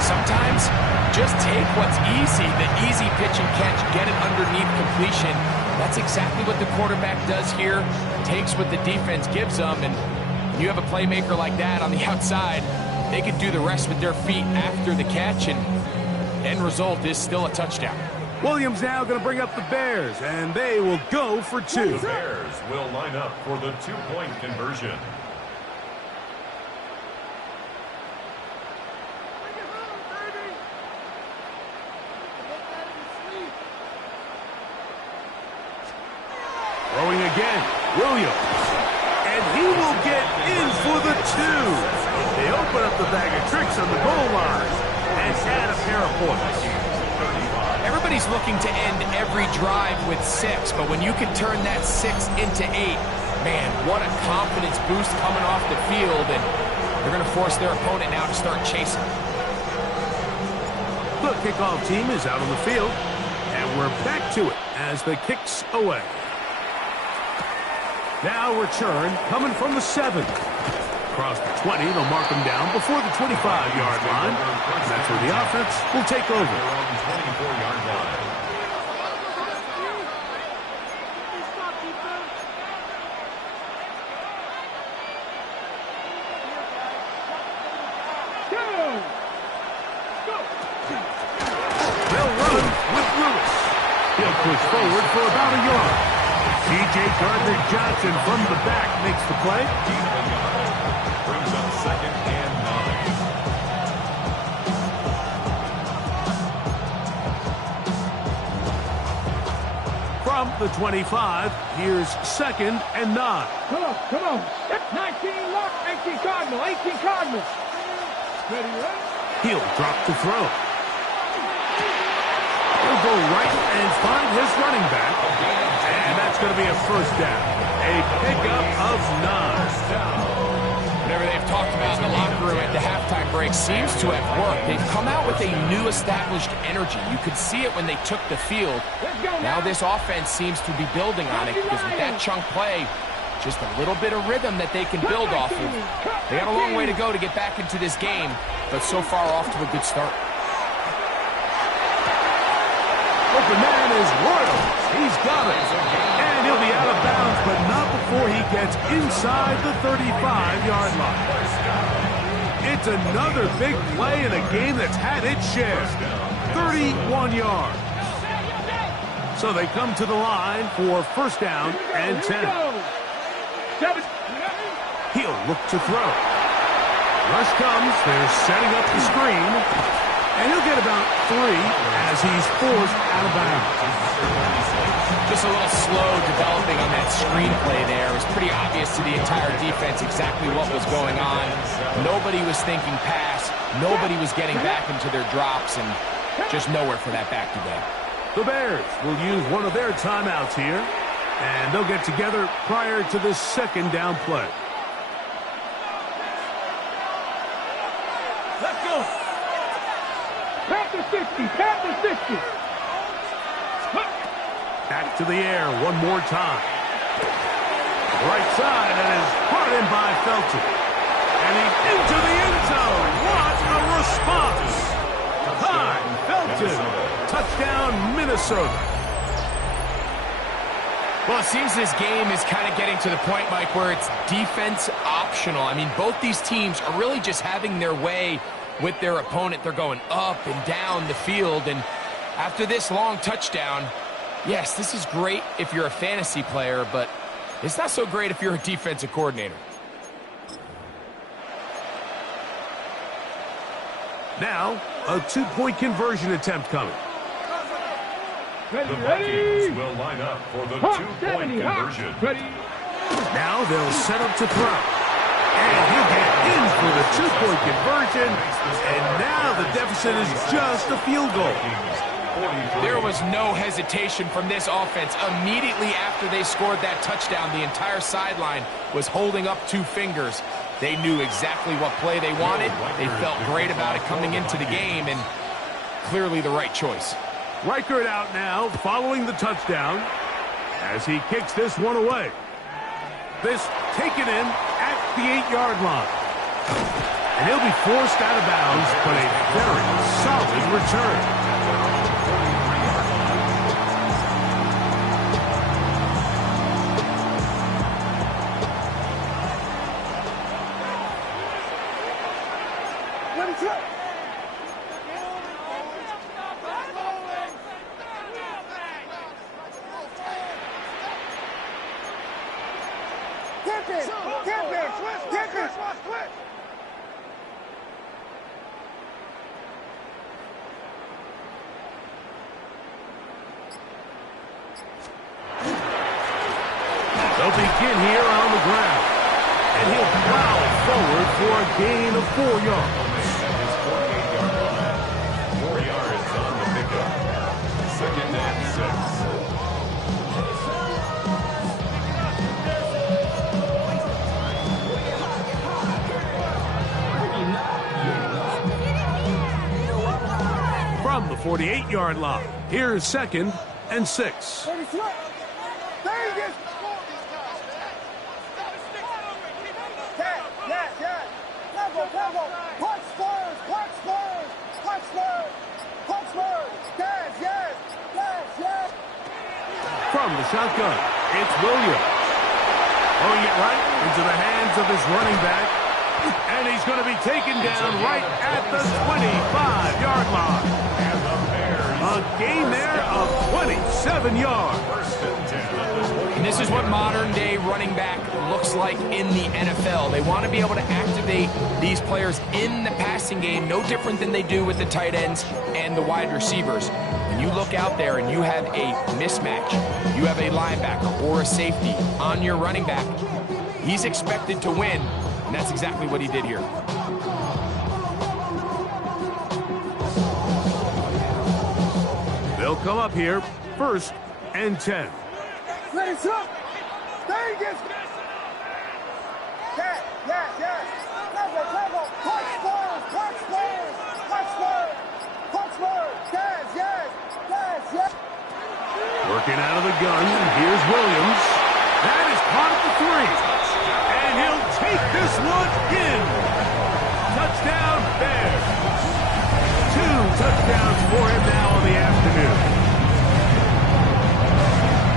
sometimes, just take what's easy, the easy pitch and catch, get it underneath completion. That's exactly what the quarterback does here. Takes what the defense gives them, and you have a playmaker like that on the outside, they could do the rest with their feet after the catch, and end result is still a touchdown. Williams now going to bring up the Bears, and they will go for 2. The Bears will line up for the 2-point conversion. Throwing again, Williams. And he will get in for the 2. They open up the bag of tricks on the goal line and add a pair of points. Everybody's looking to end every drive with 6, but when you can turn that 6 into 8, man, what a confidence boost coming off the field, and they're going to force their opponent now to start chasing. The kickoff team is out on the field, and we're back to it as the kick's away. Now return coming from the 7. Across the 20, they'll mark them down before the 25-yard line. And that's where the offense will take over. They're on the 24-yard line. They'll run with Lewis. He'll push forward for about a yard. C.J. Gardner-Johnson from the back makes the play. Brings up 2nd and 9. From the 25, here's 2nd and 9. Come on. 19 lock, 18 Cardinal. He'll drop to throw. He'll go right and find his running back. And that's going to be a first down. A pickup of 9. Whatever they've talked about in the locker room at the halftime break seems to have worked. They've come out with a new established energy. You could see it when they took the field. Now this offense seems to be building on it because with that chunk play, just a little bit of rhythm that they can build off of. They got a long way to go to get back into this game, but so far off to a good start. Open man is Royals. He's got it. And he'll be out of bounds, but not before he gets inside the 35-yard line. It's another big play in a game that's had its share. 31 yards. So they come to the line for first down and 10. He'll look to throw. Rush comes. They're setting up the screen. And he'll get about 3 as he's forced out of bounds. Just a little slow developing on that screenplay there. It was pretty obvious to the entire defense exactly what was going on. Nobody was thinking pass. Nobody was getting back into their drops, and just nowhere for that back to go. The Bears will use one of their timeouts here, and they'll get together prior to the second down play. Let's go. Panther 60, Panther 60. Back to the air one more time. Right side, and is brought in by Felton. And he's into the end zone. What a response. Hi, Felton. Touchdown, Minnesota. Well, it seems this game is kind of getting to the point, Mike, where it's defense optional. I mean, both these teams are really just having their way with their opponent. They're going up and down the field, and after this long touchdown, yes, this is great if you're a fantasy player, but it's not so great if you're a defensive coordinator. Now, a 2-point conversion attempt coming. The Vikings will line up for the 2-point conversion. Now they'll set up to throw. And he'll get in for the 2-point conversion. And now the deficit is just a field goal. There was no hesitation from this offense. Immediately after they scored that touchdown, the entire sideline was holding up 2 fingers. They knew exactly what play they wanted. They felt great about it coming into the game, and clearly the right choice. Reichert out now, following the touchdown, as he kicks this one away. This taken in at the 8-yard line. And he'll be forced out of bounds, but a very solid return. They'll begin here on the ground. And he'll plow forward for a gain of 4 yards. At his 48-yard line. 4 yards on the pickup. Second and 6. From the 48-yard line, here's second and 6. From the shotgun, it's Williams. Throwing it right into the hands of his running back. And he's going to be taken down right at the 25-yard line. A gain there of 27 yards. And this is what modern-day running back looks like in the NFL. They want to be able to activate these players in the passing game, no different than they do with the tight ends and the wide receivers. When you look out there and you have a mismatch, you have a linebacker or a safety on your running back, he's expected to win, and that's exactly what he did here. They'll come up here, 1st and 10. Ready, up. Vegas. Yes, yes, yes. Cover, cover. Punch Spurs, punch Spurs, punch Spurs, punch Spurs. Yes, yes, yes, yes. Working out of the gun, here's Williams. That is caught at the 3. And he'll take this one in. Touchdown, Bears. 2 touchdowns for him now on the afternoon.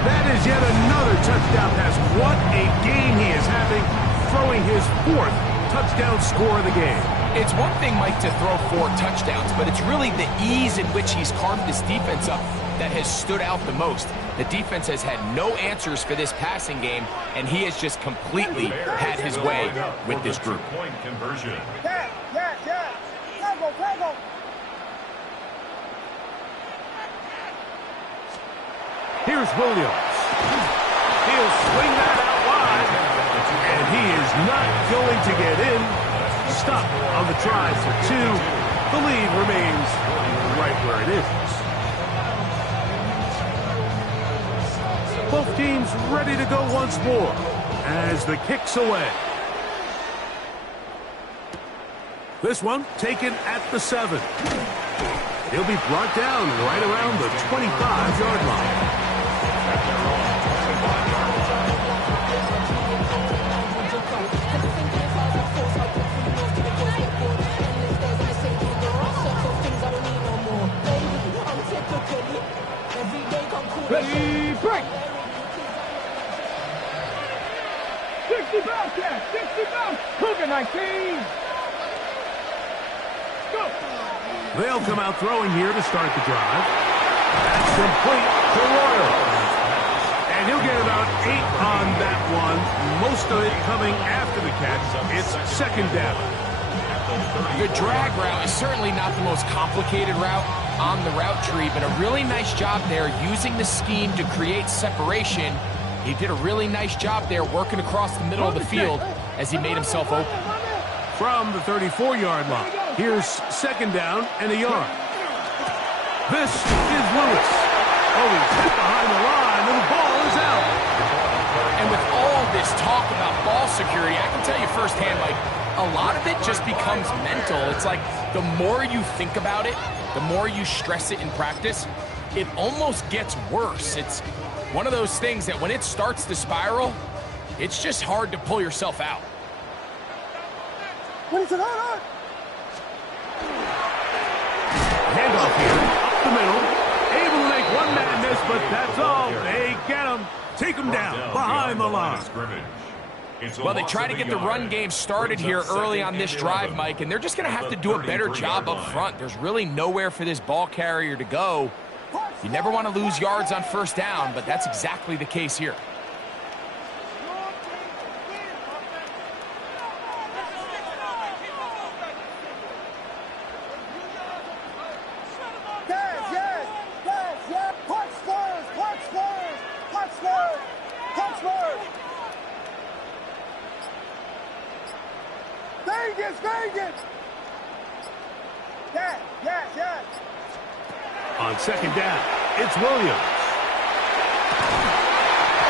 That is yet another touchdown pass. What a game he is having, throwing his 4th touchdown score of the game. It's one thing, Mike, to throw 4 touchdowns, but it's really the ease in which he's carved this defense up that has stood out the most. The defense has had no answers for this passing game, and he has just completely had his way with this group. Point conversion. Yes, yes, yes. Cover, cover. Here's Williams. He'll swing that out wide, and he is not going to get in. Stop on the try for 2. The lead remains right where it is. Both teams ready to go once more as the kick's away. This one taken at the 7. He'll be brought down right around the 25-yard line. Ready, break. 60 bounce, yeah, 60 bounce. Cougar 19. Go. They'll come out throwing here to start the drive. That's complete to Royal. And he'll get about 8 on that one. Most of it coming after the catch. It's 2nd down. The drag route is certainly not the most complicated route on the route tree, but a really nice job there using the scheme to create separation. He did a really nice job there working across the middle of the field as he made himself open. From the 34-yard line, here's 2nd down and a yard. This is Lewis. Oh, he's hit behind the line, and the ball is out. And with all this talk about ball security, I can tell you firsthand, Mike, a lot of it just becomes mental. It's like the more you think about it, the more you stress it in practice, it almost gets worse. It's one of those things that when it starts to spiral, it's just hard to pull yourself out. What is it on? Handoff here, up the middle. Able to make one man miss, but that's all. They get him. Take him down behind the line. Well, they try to get the run game started here early on this drive, Mike, and they're just going to have to do a better job up front. There's really nowhere for this ball carrier to go. You never want to lose yards on 1st down, but that's exactly the case here. Yes, yes, yes, yes. Punch Spurs, punch Spurs, punch Spurs, punch Spurs. Vegas, Vegas. Yes, yes, yes. On 2nd down, it's Williams.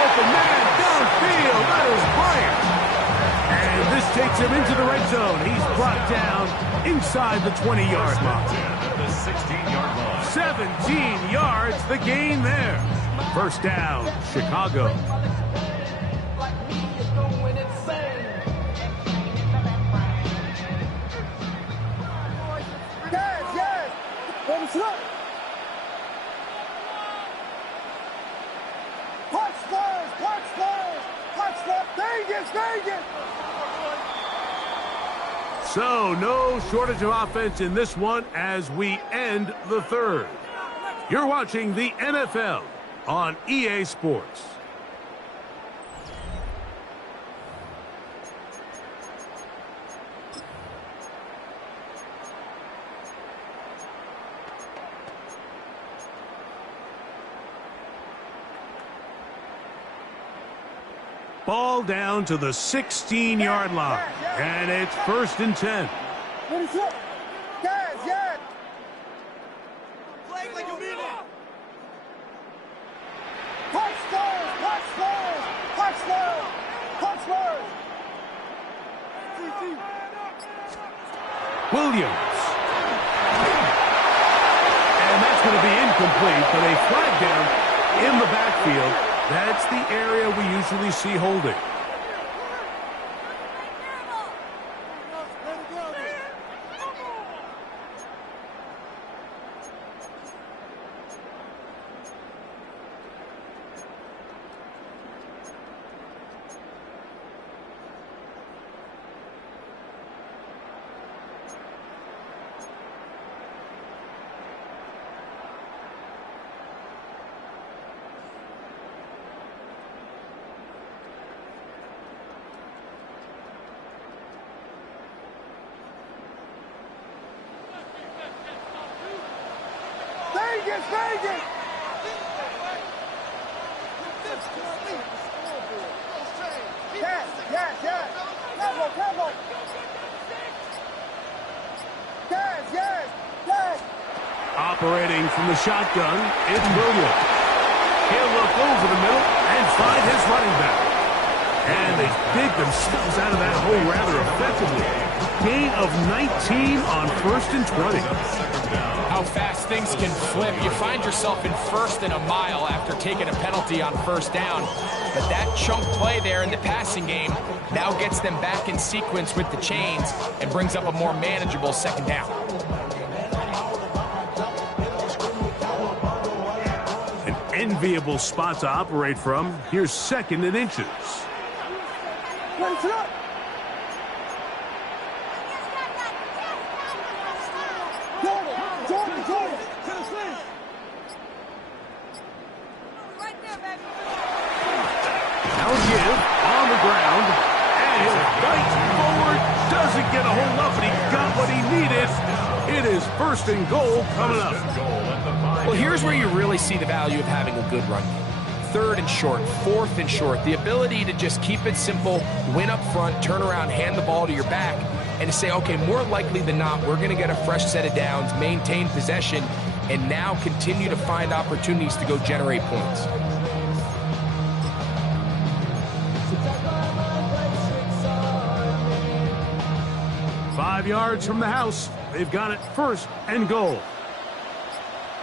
Open man downfield. That is Bryant. And this takes him into the red zone. He's brought down inside the 20-yard line. The 16-yard line. 17 yards, the gain there. 1st down, Chicago. Yes, yes. Punch Spurs, punch Spurs, punch Spurs. Vegas, Vegas. So, no shortage of offense in this one as we end the 3rd. You're watching the NFL on EA Sports. Ball down to the 16-yard line, and it's 1st and 10. What is it? Yes, yes. Play like you mean it. Williams. And that's going to be incomplete, but a flag down in the backfield. That's the area we usually see holding. Vegas! Yes. Tempo. Yes. Operating from the shotgun, it's Williams. He'll look over the middle and find his running back. And they dig themselves out of that hole rather effectively. Gain of 19 on 1st and 20. How fast things can flip. You find yourself in 1st and a mile after taking a penalty on 1st down. But that chunk play there in the passing game now gets them back in sequence with the chains and brings up a more manageable 2nd down. An enviable spot to operate from. Here's 2nd and inches. First and goal coming up. Well, here's where you really see the value of having a good run game. 3rd and short, 4th and short. The ability to just keep it simple, win up front, turn around, hand the ball to your back, and to say, okay, more likely than not, we're going to get a fresh set of downs, maintain possession, and now continue to find opportunities to go generate points. Five yards from the house. They've got it 1st and goal.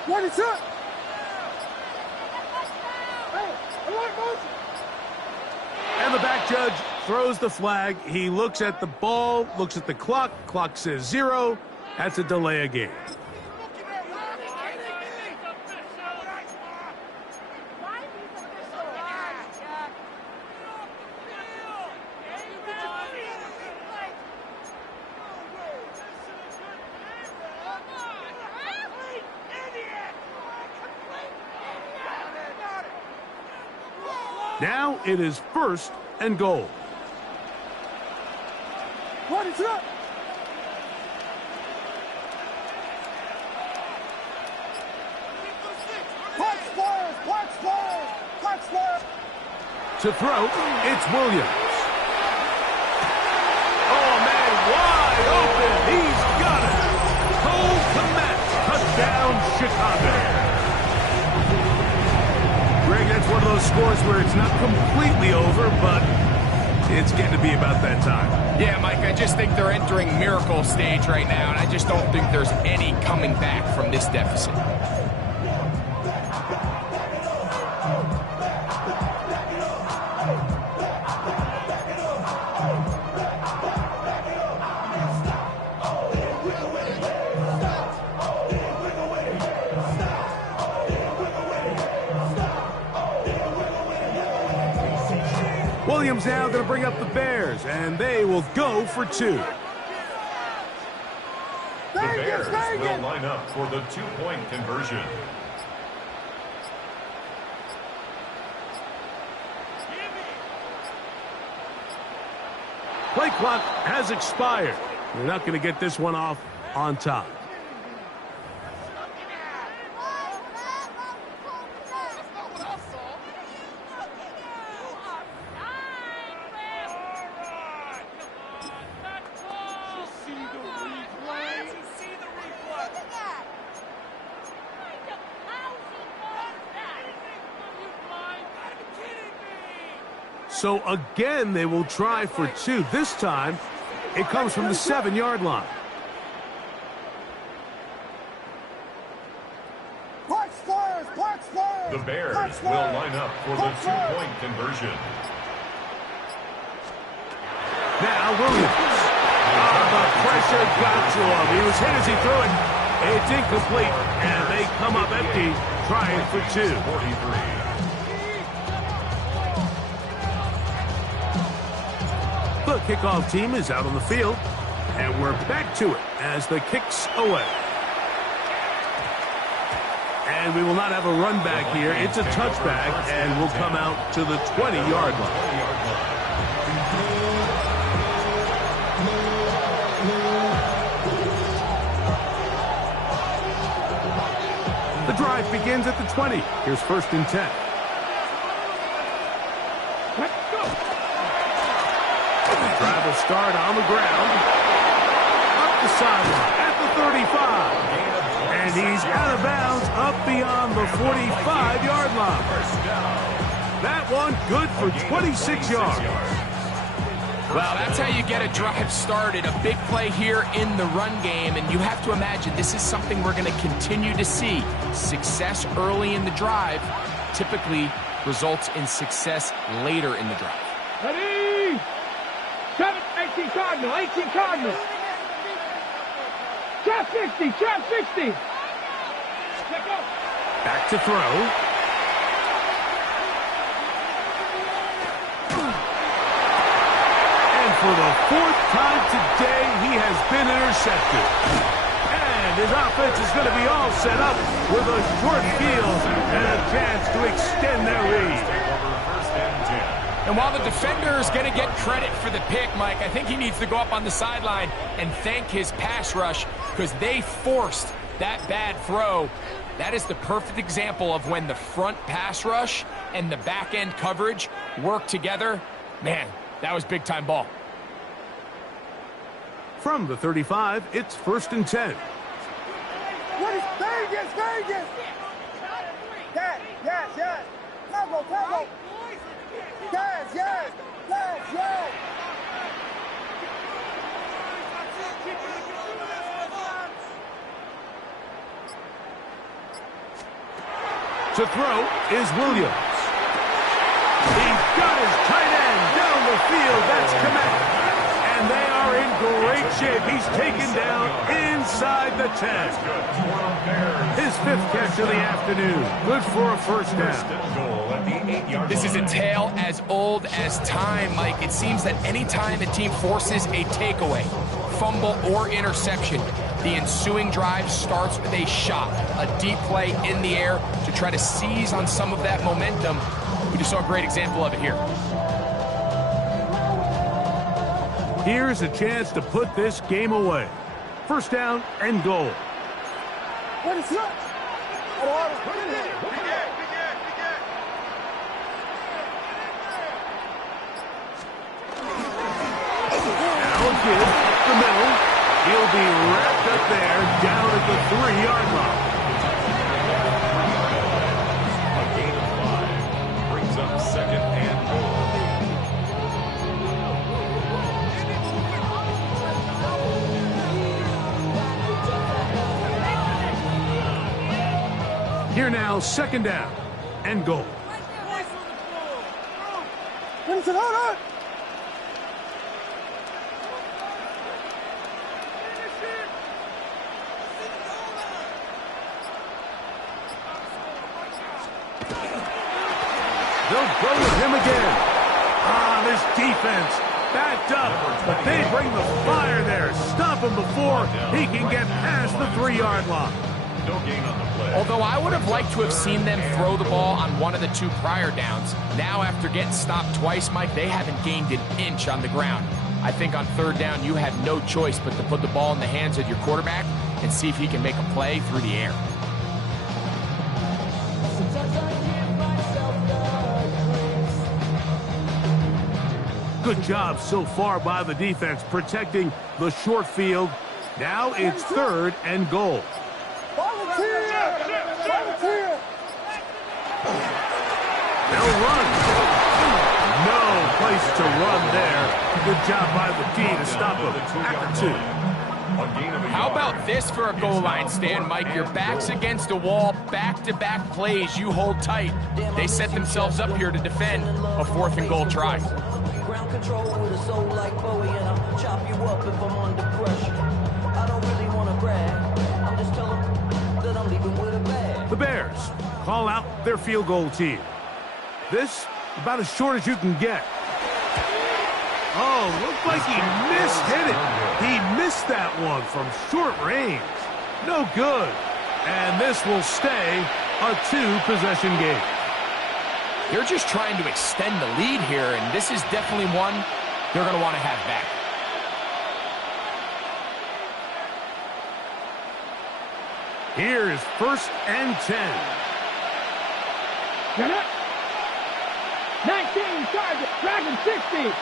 What is up? And the back judge throws the flag. He looks at the ball, looks at the clock. Clock says 0. That's a delay of game. Now it is 1st and goal. What is up? To throw, it's Williams. Oh, man, wide open. He's got it. Cole Kmet, touchdown, Chicago. Greg, that's one of those scores where it's not completely over, but it's getting to be about that time. Yeah, Mike, I just think they're entering miracle stage right now, and I just don't think there's any coming back from this deficit. Williams now going to bring up the Bears, and they will go for 2. The Bears will line up for the 2-point conversion. Play clock has expired. They're not going to get this one off on top. So again, they will try for 2. This time, It comes from the 7-yard line. The Bears will line up for the 2-point conversion. Now Williams. The pressure got to him. He was hit as he threw it. It's incomplete, and they come up empty, trying for 2. 43. The kickoff team is out on the field, and we're back to it as the kick's away. And we will not have a run back here. It's a touchback, and will come out to the 20-yard line. The drive begins at the 20. Here's 1st and 10. Drive will start on the ground. Up the sideline at the 35. And he's out of bounds up beyond the 45-yard line. That one good for 26 yards. Well, that's how you get a drive started. A big play here in the run game, and you have to imagine this is something we're going to continue to see. Success early in the drive typically results in success later in the drive. Ready? 18 Cardinal, 18 Cardinal. Trap 60, trap 60. Back to throw. And for the 4th time today, he has been intercepted. And his offense is going to be all set up with a short field and a chance to extend their lead. And while the defender is going to get credit for the pick, Mike, I think he needs to go up on the sideline and thank his pass rush because they forced that bad throw. That is the perfect example of when the front pass rush and the back end coverage work together. Man, that was big-time ball. From the 35, it's 1st and 10. What is Vegas? Vegas! Yes. Tempo. Yes. To throw is Williams. He's got his tight end down the field. That's Komet. And they are in great shape. He's taken down inside the 10. His 5th catch of the afternoon. Good for a 1st down. This is a tale as old as time, Mike. It seems that any time a team forces a takeaway, fumble, or interception, the ensuing drive starts with a shot, a deep play in the air to try to seize on some of that momentum. We just saw a great example of it here. Here's a chance to put this game away. 1st down and goal. What is that? Now a kid up the middle. He'll be wrapped up there down at the 3-yard line. A gain of 5 brings up 2nd and goal. Here now, 2nd down and goal. What is it? Hold on. They'll go with him again. This defense backed up, but they bring the fire there. Stop him before he can get past the 3-yard line. No gain on the play. Although I would have liked to have seen them throw the ball on one of the 2 prior downs. Now, after getting stopped twice, Mike, they haven't gained an inch on the ground. I think on 3rd down, you have no choice but to put the ball in the hands of your quarterback and see if he can make a play through the air. Good job so far by the defense protecting the short field. Now it's 3rd and goal. Volunteer! They'll run. No place to run there. good job by the D to stop him after 2. How about this for a goal line stand, Mike? Your back's against the wall, back-to-back plays, you hold tight. They set themselves up here to defend a 4th and goal try. Ground control with a soul like Bowie, and I'll chop you up if I'm under pressure. I don't really want to brag. I'm just telling that I'm leaving with a bag. The Bears call out their field goal team. This, about as short as you can get. Oh, looked like he mishit it. He missed that one from short range. No good. And this will stay a 2-possession game. They're just trying to extend the lead here, and this is definitely one they're going to want to have back. Here is 1st and 10. 19 target, Dragon 60.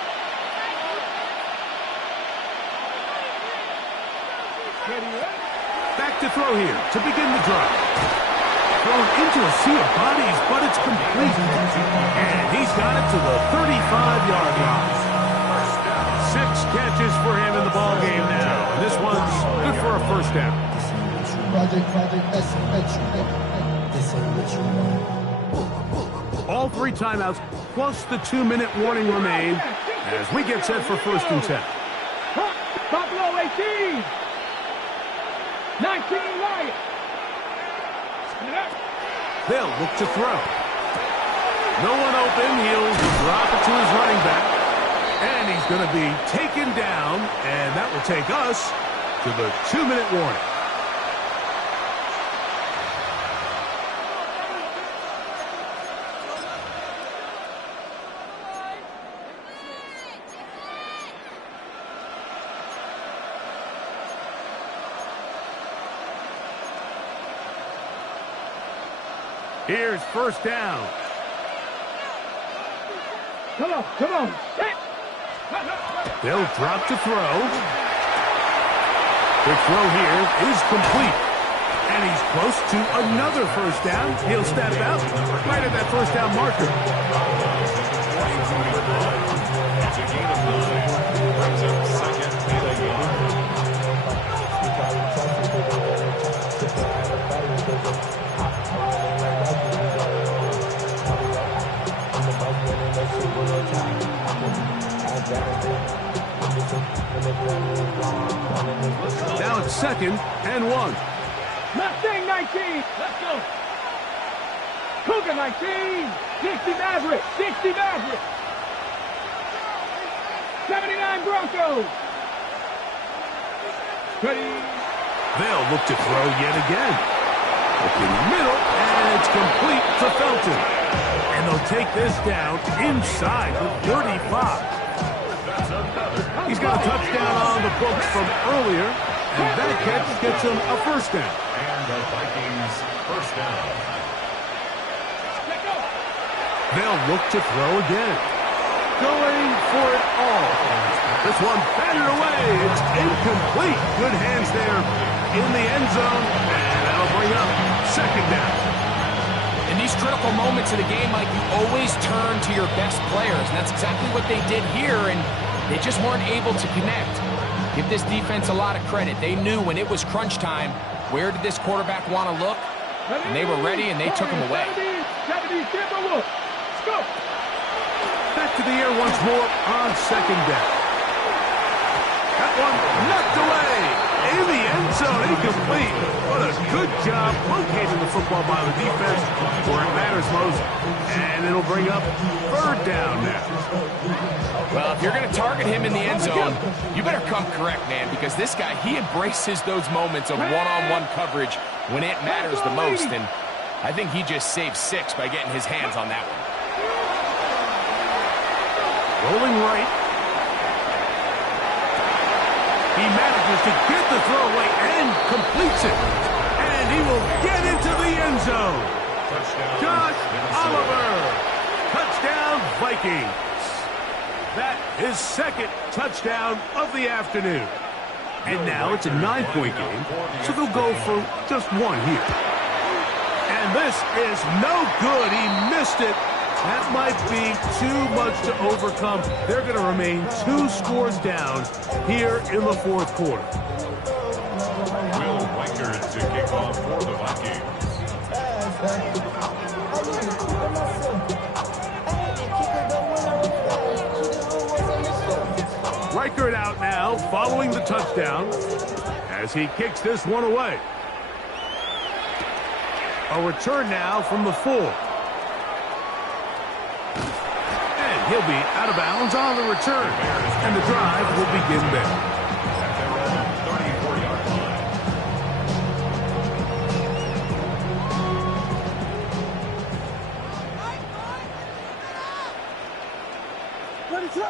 Back to throw here to begin the drive. Thrown into a sea of bodies, but it's complete. And he's got it to the 35-yard line. 6 catches for him in the ballgame now. And this one's good for a 1st down. All 3 timeouts plus the 2-minute warning remain as we get set for 1st and 10. Buffalo 18. 19 Lions. They'll look to throw. No one open. He'll drop it to his running back. And he's going to be taken down. And that will take us to the 2-minute warning. Here's 1st down. Come on. They'll drop to throw. The throw here is complete. And he's close to another 1st down. He'll step out right at that 1st down marker. It's a gain of 9. Brings up 2nd and a yard. Now it's 2nd and 1. Mustang 19. Let's go. Cougar 19. 60 Maverick. 79 Broncos. Ready. They'll look to throw yet again. Looking middle, and it's complete to Felton. And they'll take this down inside the 35. He's got a touchdown on the books from earlier, and that catch gets him a 1st down. And the Vikings 1st down. They'll look to throw again. Going for it all. This one batted away. It's incomplete. Good hands there in the end zone, and that'll bring up 2nd down. In these critical moments of the game, Mike, you always turn to your best players, and that's exactly what they did here, and they just weren't able to connect. Give this defense a lot of credit. They knew when it was crunch time, where did this quarterback want to look, and they were ready, and they took him away. 70, let's go. Back to the air once more on 2nd down. That one knocked away in the end zone, incomplete. What a good job locating the football by the defense where it matters most. And it'll bring up 3rd down now. Well, if you're going to target him in the end zone, you better come correct, man, because this guy, he embraces those moments of one-on-one coverage when it matters the most, and I think he just saved 6 by getting his hands on that one. Rolling right. He manages to get the throw away and completes it. And he will get into the end zone. Touchdown. Josh Oliver. Touchdown, Vikings. That is 2nd touchdown of the afternoon. And now it's a 9-point game, so they'll go for just 1 here. And this is no good. He missed it That might be too much to overcome. They're going to remain 2 scores down here in the 4th quarter. Will Riker to kick off for the Vikings. Riker out now, following the touchdown, as he kicks this one away. A return now from the 4. And he'll be out of bounds on the return. And the drive will begin there. At their own 34-yard line. Ready to go.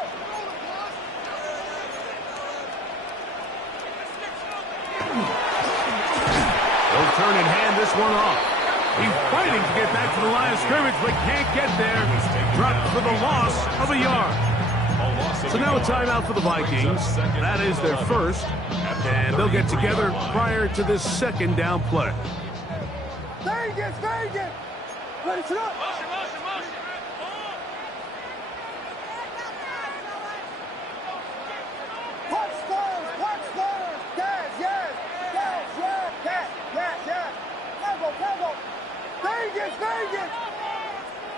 They'll turn and hand this one off. He's fighting to get back to the line of scrimmage, but can't get there. Dropped for the loss of a yard. So now a timeout for the Vikings. That is their first. And they'll get together prior to this 2nd down play. Vegas, Vegas. Ready to go. Punch first, punch first. Yes, yes, yes, yes, yes, yes, yes. Tempo, tempo. Vegas, Vegas.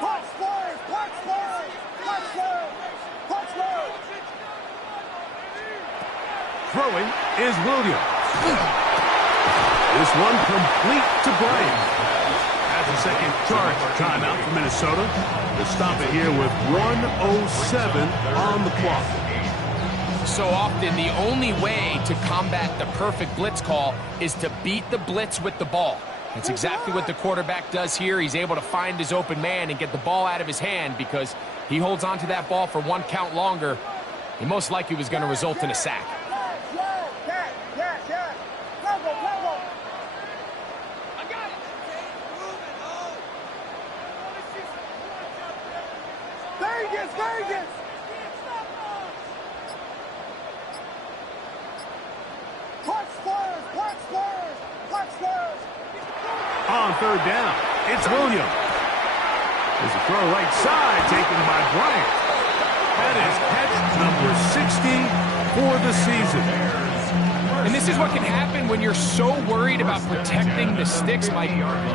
Punch first, punch first, punch first, punch first. Throwing is Williams. This one complete to Bryant. That's a second charge timeout for Minnesota. To stop it here with 1:07 on the clock. So often, the only way to combat the perfect blitz call is to beat the blitz with the ball. That's exactly what the quarterback does here. He's able to find his open man and get the ball out of his hand because he holds on to that ball for 1 count longer. He most likely was going to result in a sack. Yes, yes, yes, yes, yes. Tempo, tempo. Vegas, Vegas. Punch first, punch first, punch first. On 3rd down, it's Williams. There's a throw right side taken by Bryant. That is catch number 60 for the season. And this is what can happen when you're so worried about protecting the sticks, Mike.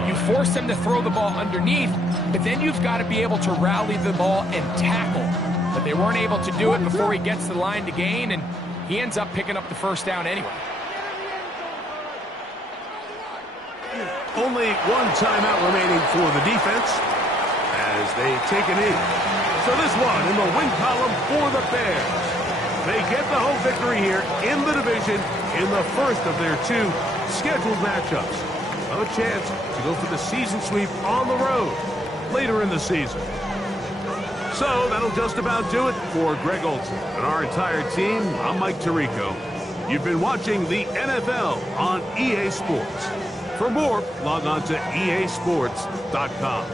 You force them to throw the ball underneath, but then you've got to be able to rally the ball and tackle. But they weren't able to do it before he gets to the line to gain, and he ends up picking up the 1st down anyway. Only 1 timeout remaining for the defense as they take a knee. So this one in the win column for the Bears. They get the home victory here in the division in the first of their 2 scheduled matchups. A chance to go for the season sweep on the road later in the season. So that'll just about do it for Greg Olson and our entire team. I'm Mike Tirico. You've been watching the NFL on EA Sports. For more, log on to easports.com.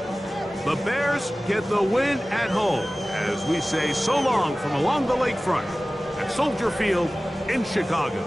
The Bears get the win at home as we say so long from along the lakefront at Soldier Field in Chicago.